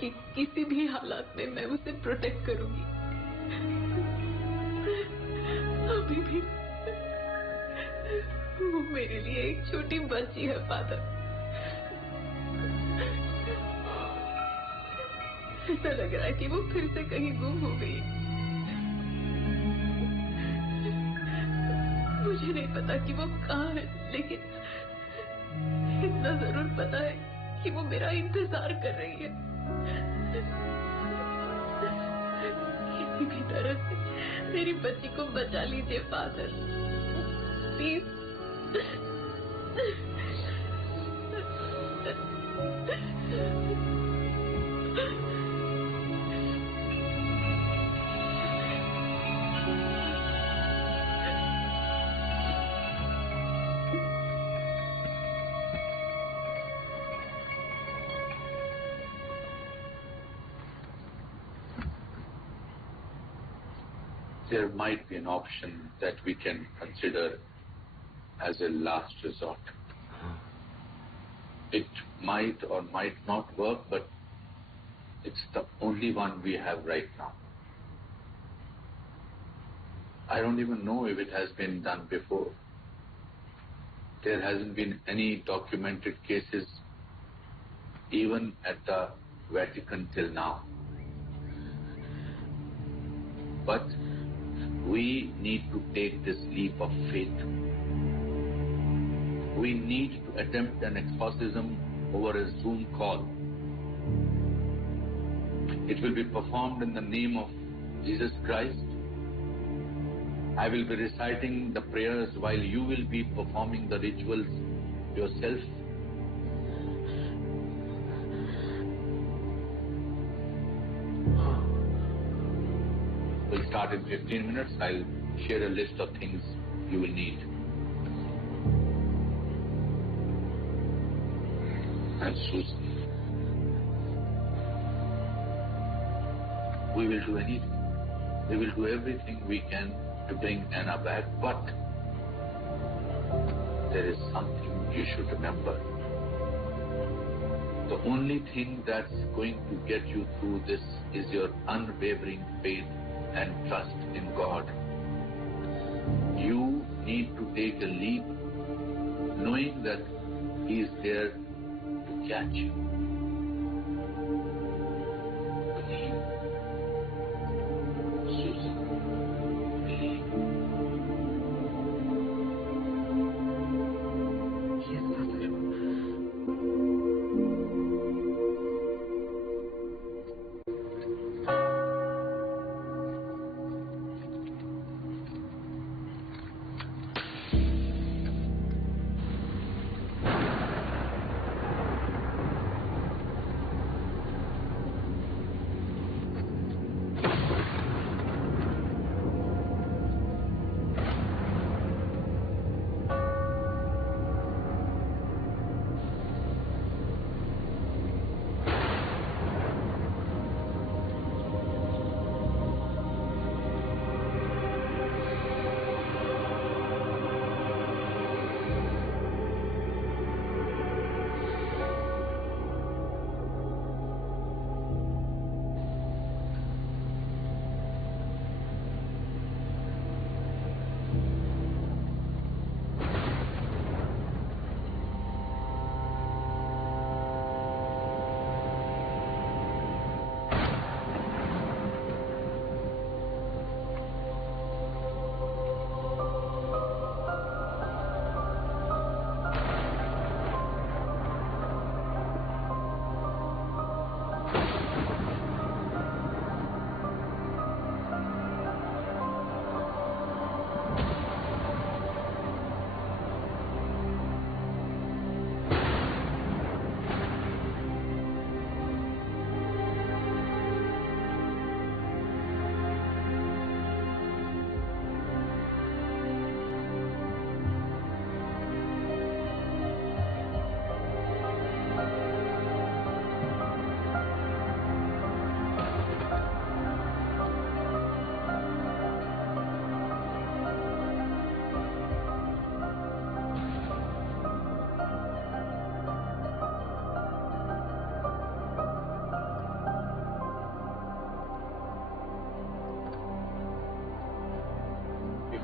कि किसी भी हालात में मैं उसे प्रोटेक्ट करूंगी। अभी भी वो मेरे लिए एक छोटी बच्ची है फादर। ऐसा लग रहा है कि वो फिर से कहीं गुम हो गई। मुझे नहीं पता कि वो कहाँ है, लेकिन इतना जरूर पता है कि वो मेरा इंतजार कर रही है। किसी भी तरह से मेरी बच्ची को बचा लीजिए father, please. There might be an option that we can consider as a last resort. It might or might not work, but it's the only one we have right now. I don't even know if it has been done before. There hasn't been any documented cases even at the Vatican till now. But we need to take this leap of faith. We need to attempt an exorcism over a Zoom call. It will be performed in the name of Jesus Christ. I will be reciting the prayers while you will be performing the rituals yourself. We'll start in 15 minutes. I'll share a list of things you will need. And Susan, we will do anything. We will do everything we can to bring Anna back, but there is something you should remember. The only thing that's going to get you through this is your unwavering faith and trust in God. You need to take a leap knowing that He is there to catch you. Believe. Susan, believe. Yes, Father.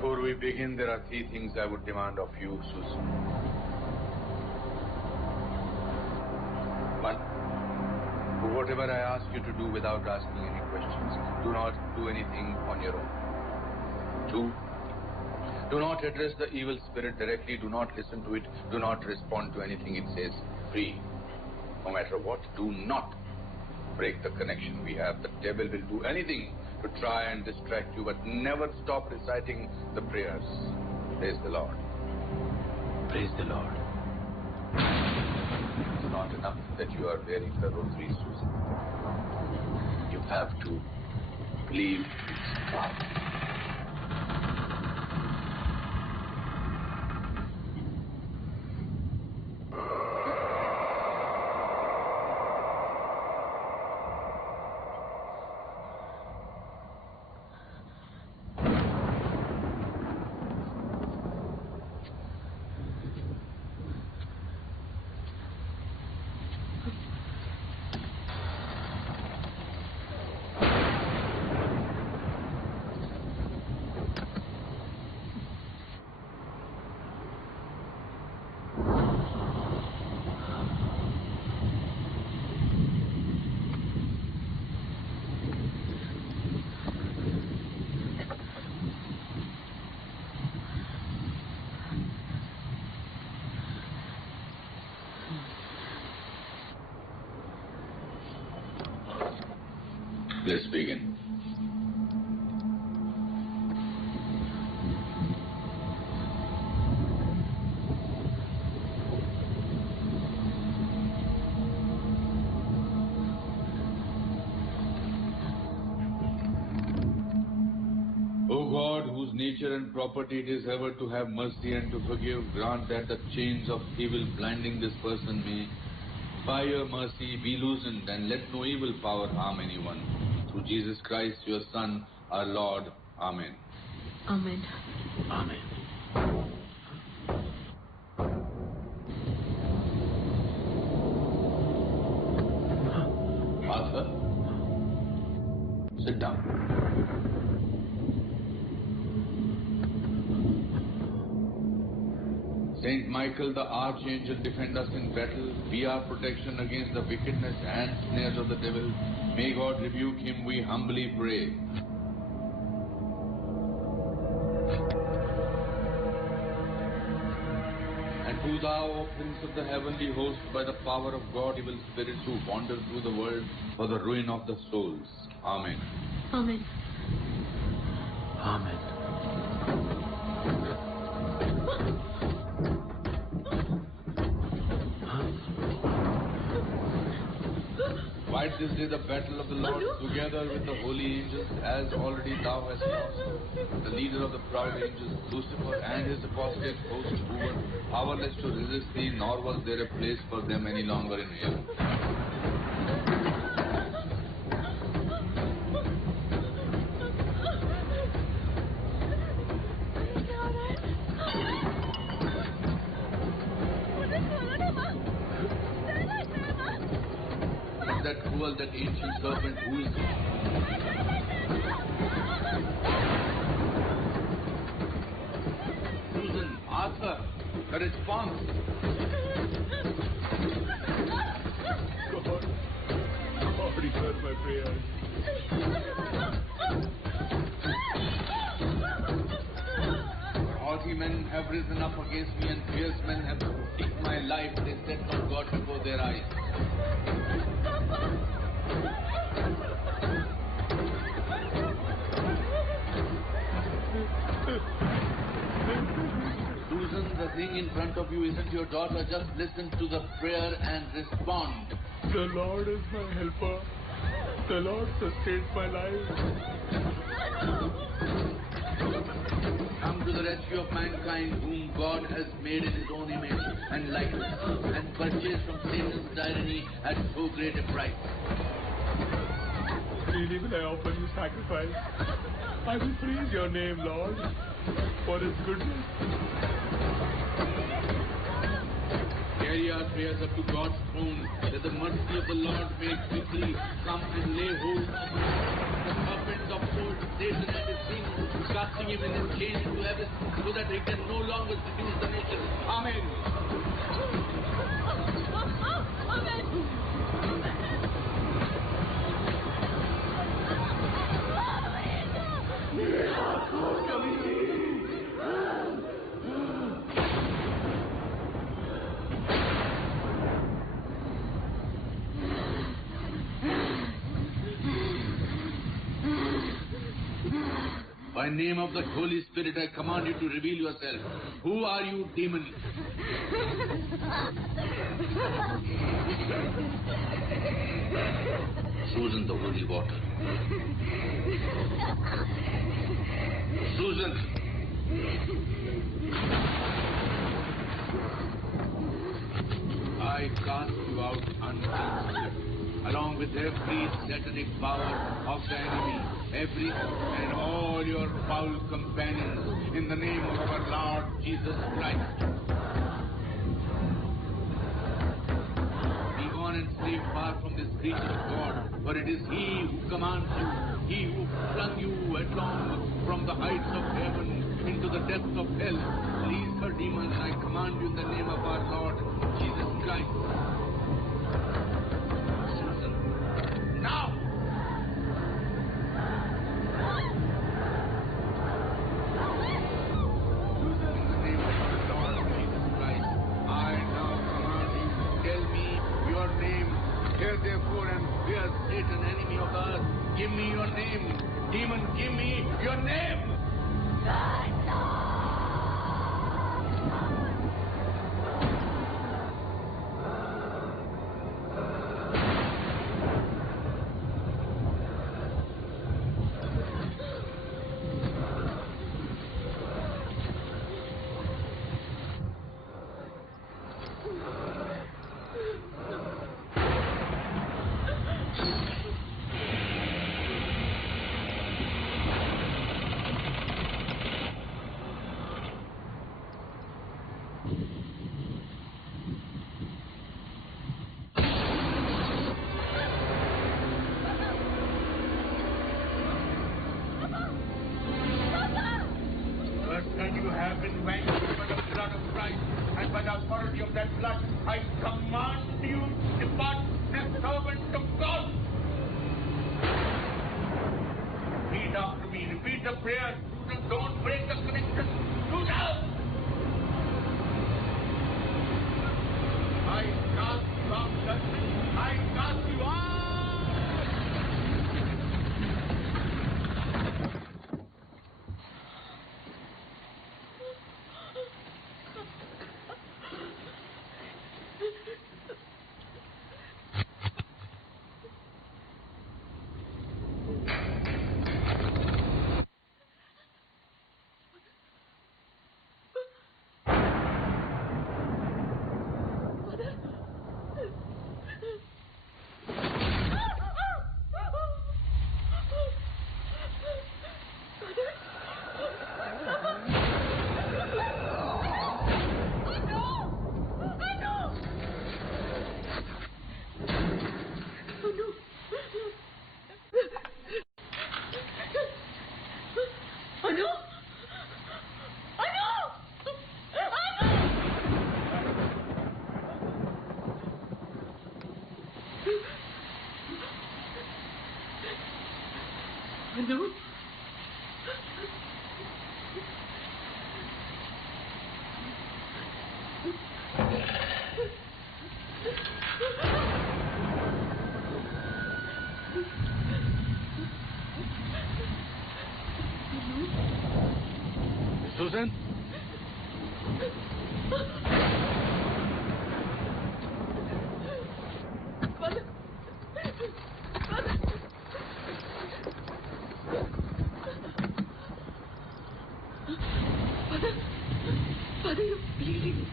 Before we begin, there are 3 things I would demand of you, Susan. 1. Do whatever I ask you to do without asking any questions. Do not do anything on your own. 2. Do not address the evil spirit directly. Do not listen to it. Do not respond to anything it says. 3. No matter what, do not break the connection we have. The devil will do anything to try and distract you, but never stop reciting the prayers. Praise the Lord. Praise the Lord. It's not enough that you are wearing the rosary, Susan. You have to believe in God. Let's begin. O God, whose nature and property it is ever to have mercy and to forgive, grant that the chains of evil blinding this person may, by your mercy, be loosened, and let no evil power harm anyone. Through Jesus Christ, your Son, our Lord. Amen. Amen. Amen. Arthur, sit down. Saint Michael, the archangel, defend us in battle. Be our protection against the wickedness and snares of the devil. May God rebuke him, we humbly pray. And do thou, O Prince of the heavenly host, by the power of God, evil spirits who wander through the world for the ruin of the souls. Amen. Amen. Amen. Fight this day the battle of the Lord together with the holy angels, as already thou hast lost. The leader of the proud angels, Lucifer, and his apostate host, who were powerless to resist thee, nor was there a place for them any longer in hell. That ancient serpent, who is it? Susan, Arthur, the response. God, hear my prayers. Haughty men have risen up against me, and fierce men have seeked my life. They set not God before their eyes. Susan, the thing in front of you isn't your daughter. Just listen to the prayer and respond. The Lord is my helper. The Lord sustains my life. Come to the rescue of mankind, whom God has made in his own image and likeness, and purchased from Satan's tyranny at so great a price. Freely will I offer you sacrifice. I will praise your name, Lord, for his goodness. They carry our prayers up to God's throne, that the mercy of the Lord may quickly come and lay hold of the serpent of old, Satan and his demons, casting him in his chains to heaven, so that he can no longer seduce the nation. Amen. By name of the Holy Spirit, I command you to reveal yourself. Who are you, demon? Susan, the holy water. Susan! I cast you out unclean spirit, along with every satanic power of the enemy, every and all your foul companions, in the name of our Lord Jesus Christ. Be gone and stay far from this creature of God, for it is He who commands you, He who flung you headlong from the heights of heaven into the depths of hell. Please, her demons, I command you in the name of our Lord Jesus Christ. Susan, now! Susan, in the name of our Lord Jesus Christ, I now command you, tell me your name. Hear therefore and fear Satan, enemy of the earth. Give me your name. Demon, give me your name. Susan? Father, you're bleeding.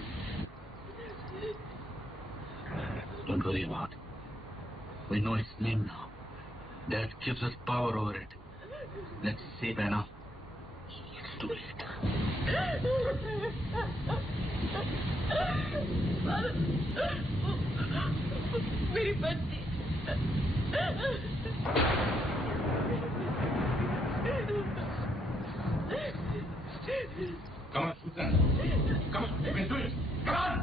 Don't worry about it. We know its name now. That gives us power over it. Let's save Anna. It's too late. मेरी बच्ची। Come on, Susan. Come on, you can do it. Come on.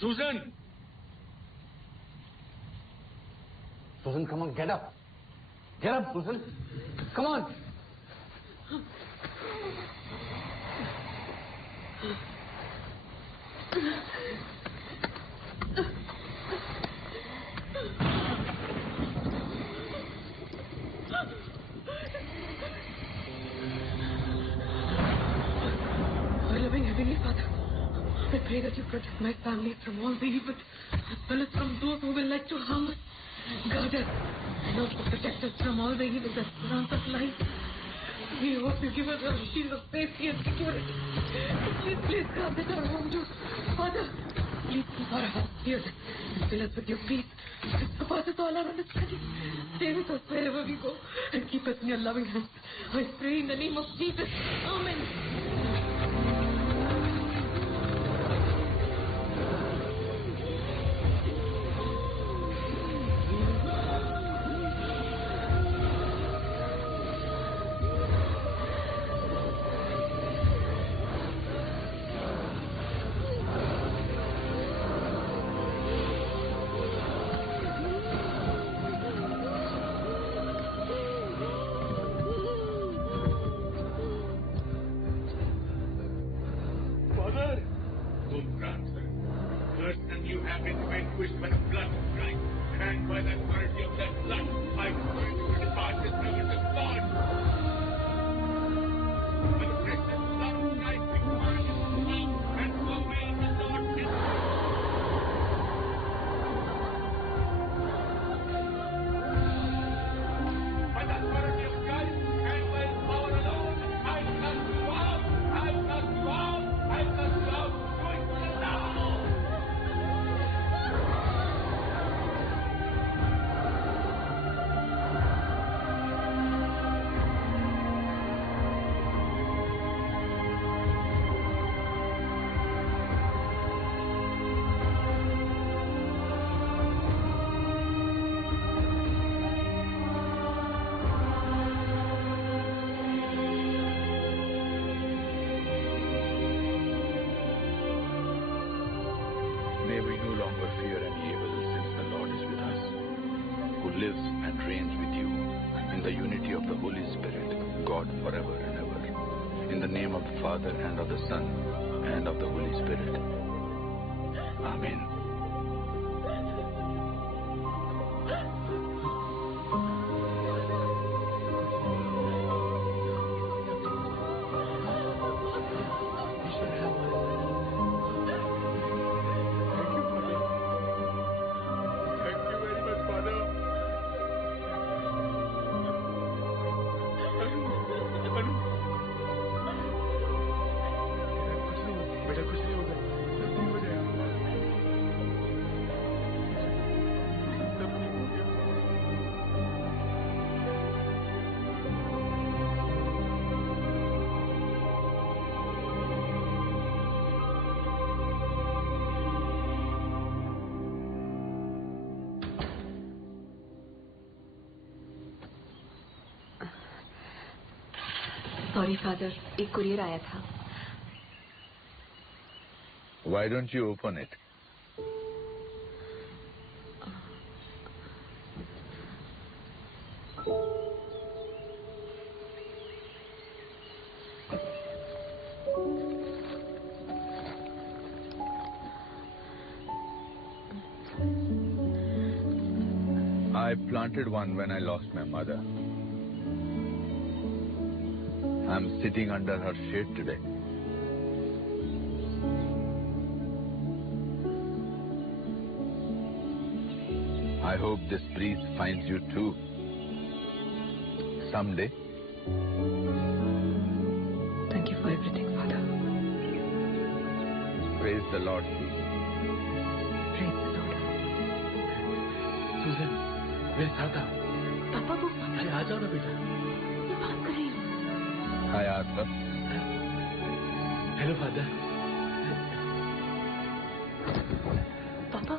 Susan! Susan, come on, get up. Get up, Susan. Come on. Our loving Heavenly Father, I pray that you protect my family from all the evil, as well as from those who will like to harm us. Guard us, and also protect us from all the evil that surrounds us life. We hope you give us a shield of safety and security. Please guard this our home too. Father, please keep our house here and fill us with your peace. This surpasses all our understanding. Stay with us wherever we go and keep us in your loving hands. I pray in the name of Jesus. Amen. By the authority of God, lives and reigns with you in the unity of the Holy Spirit, God forever and ever. In the name of the Father and of the Son and of the Holy Spirit. Amen. Sorry father, एक courier आया था. Why don't you open it? I planted one when I lost my mother. I'm sitting under her shade today. I hope this breeze finds you too. Someday. Thank you for everything, Father. Praise the Lord, Susan. Praise the Lord. सुजन, मेरे साथ आओ. पापा को अरे आ जाओ ना बेटा. बात कर रही हूँ. Hi, Arthur. Hello, Father. पापा.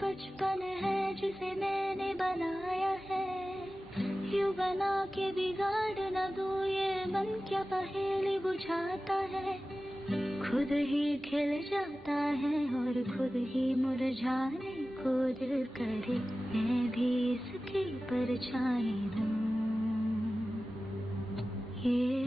बचपन है जिसे मैंने बनाया है, यूं बना के बिगाड़ न दूं, ये मन क्या पहेली बुझाता है. खुद ही खिल जाता है और खुद ही मुरझाने को दिल करे, मैं भी इसकी परछाई हूँ. ये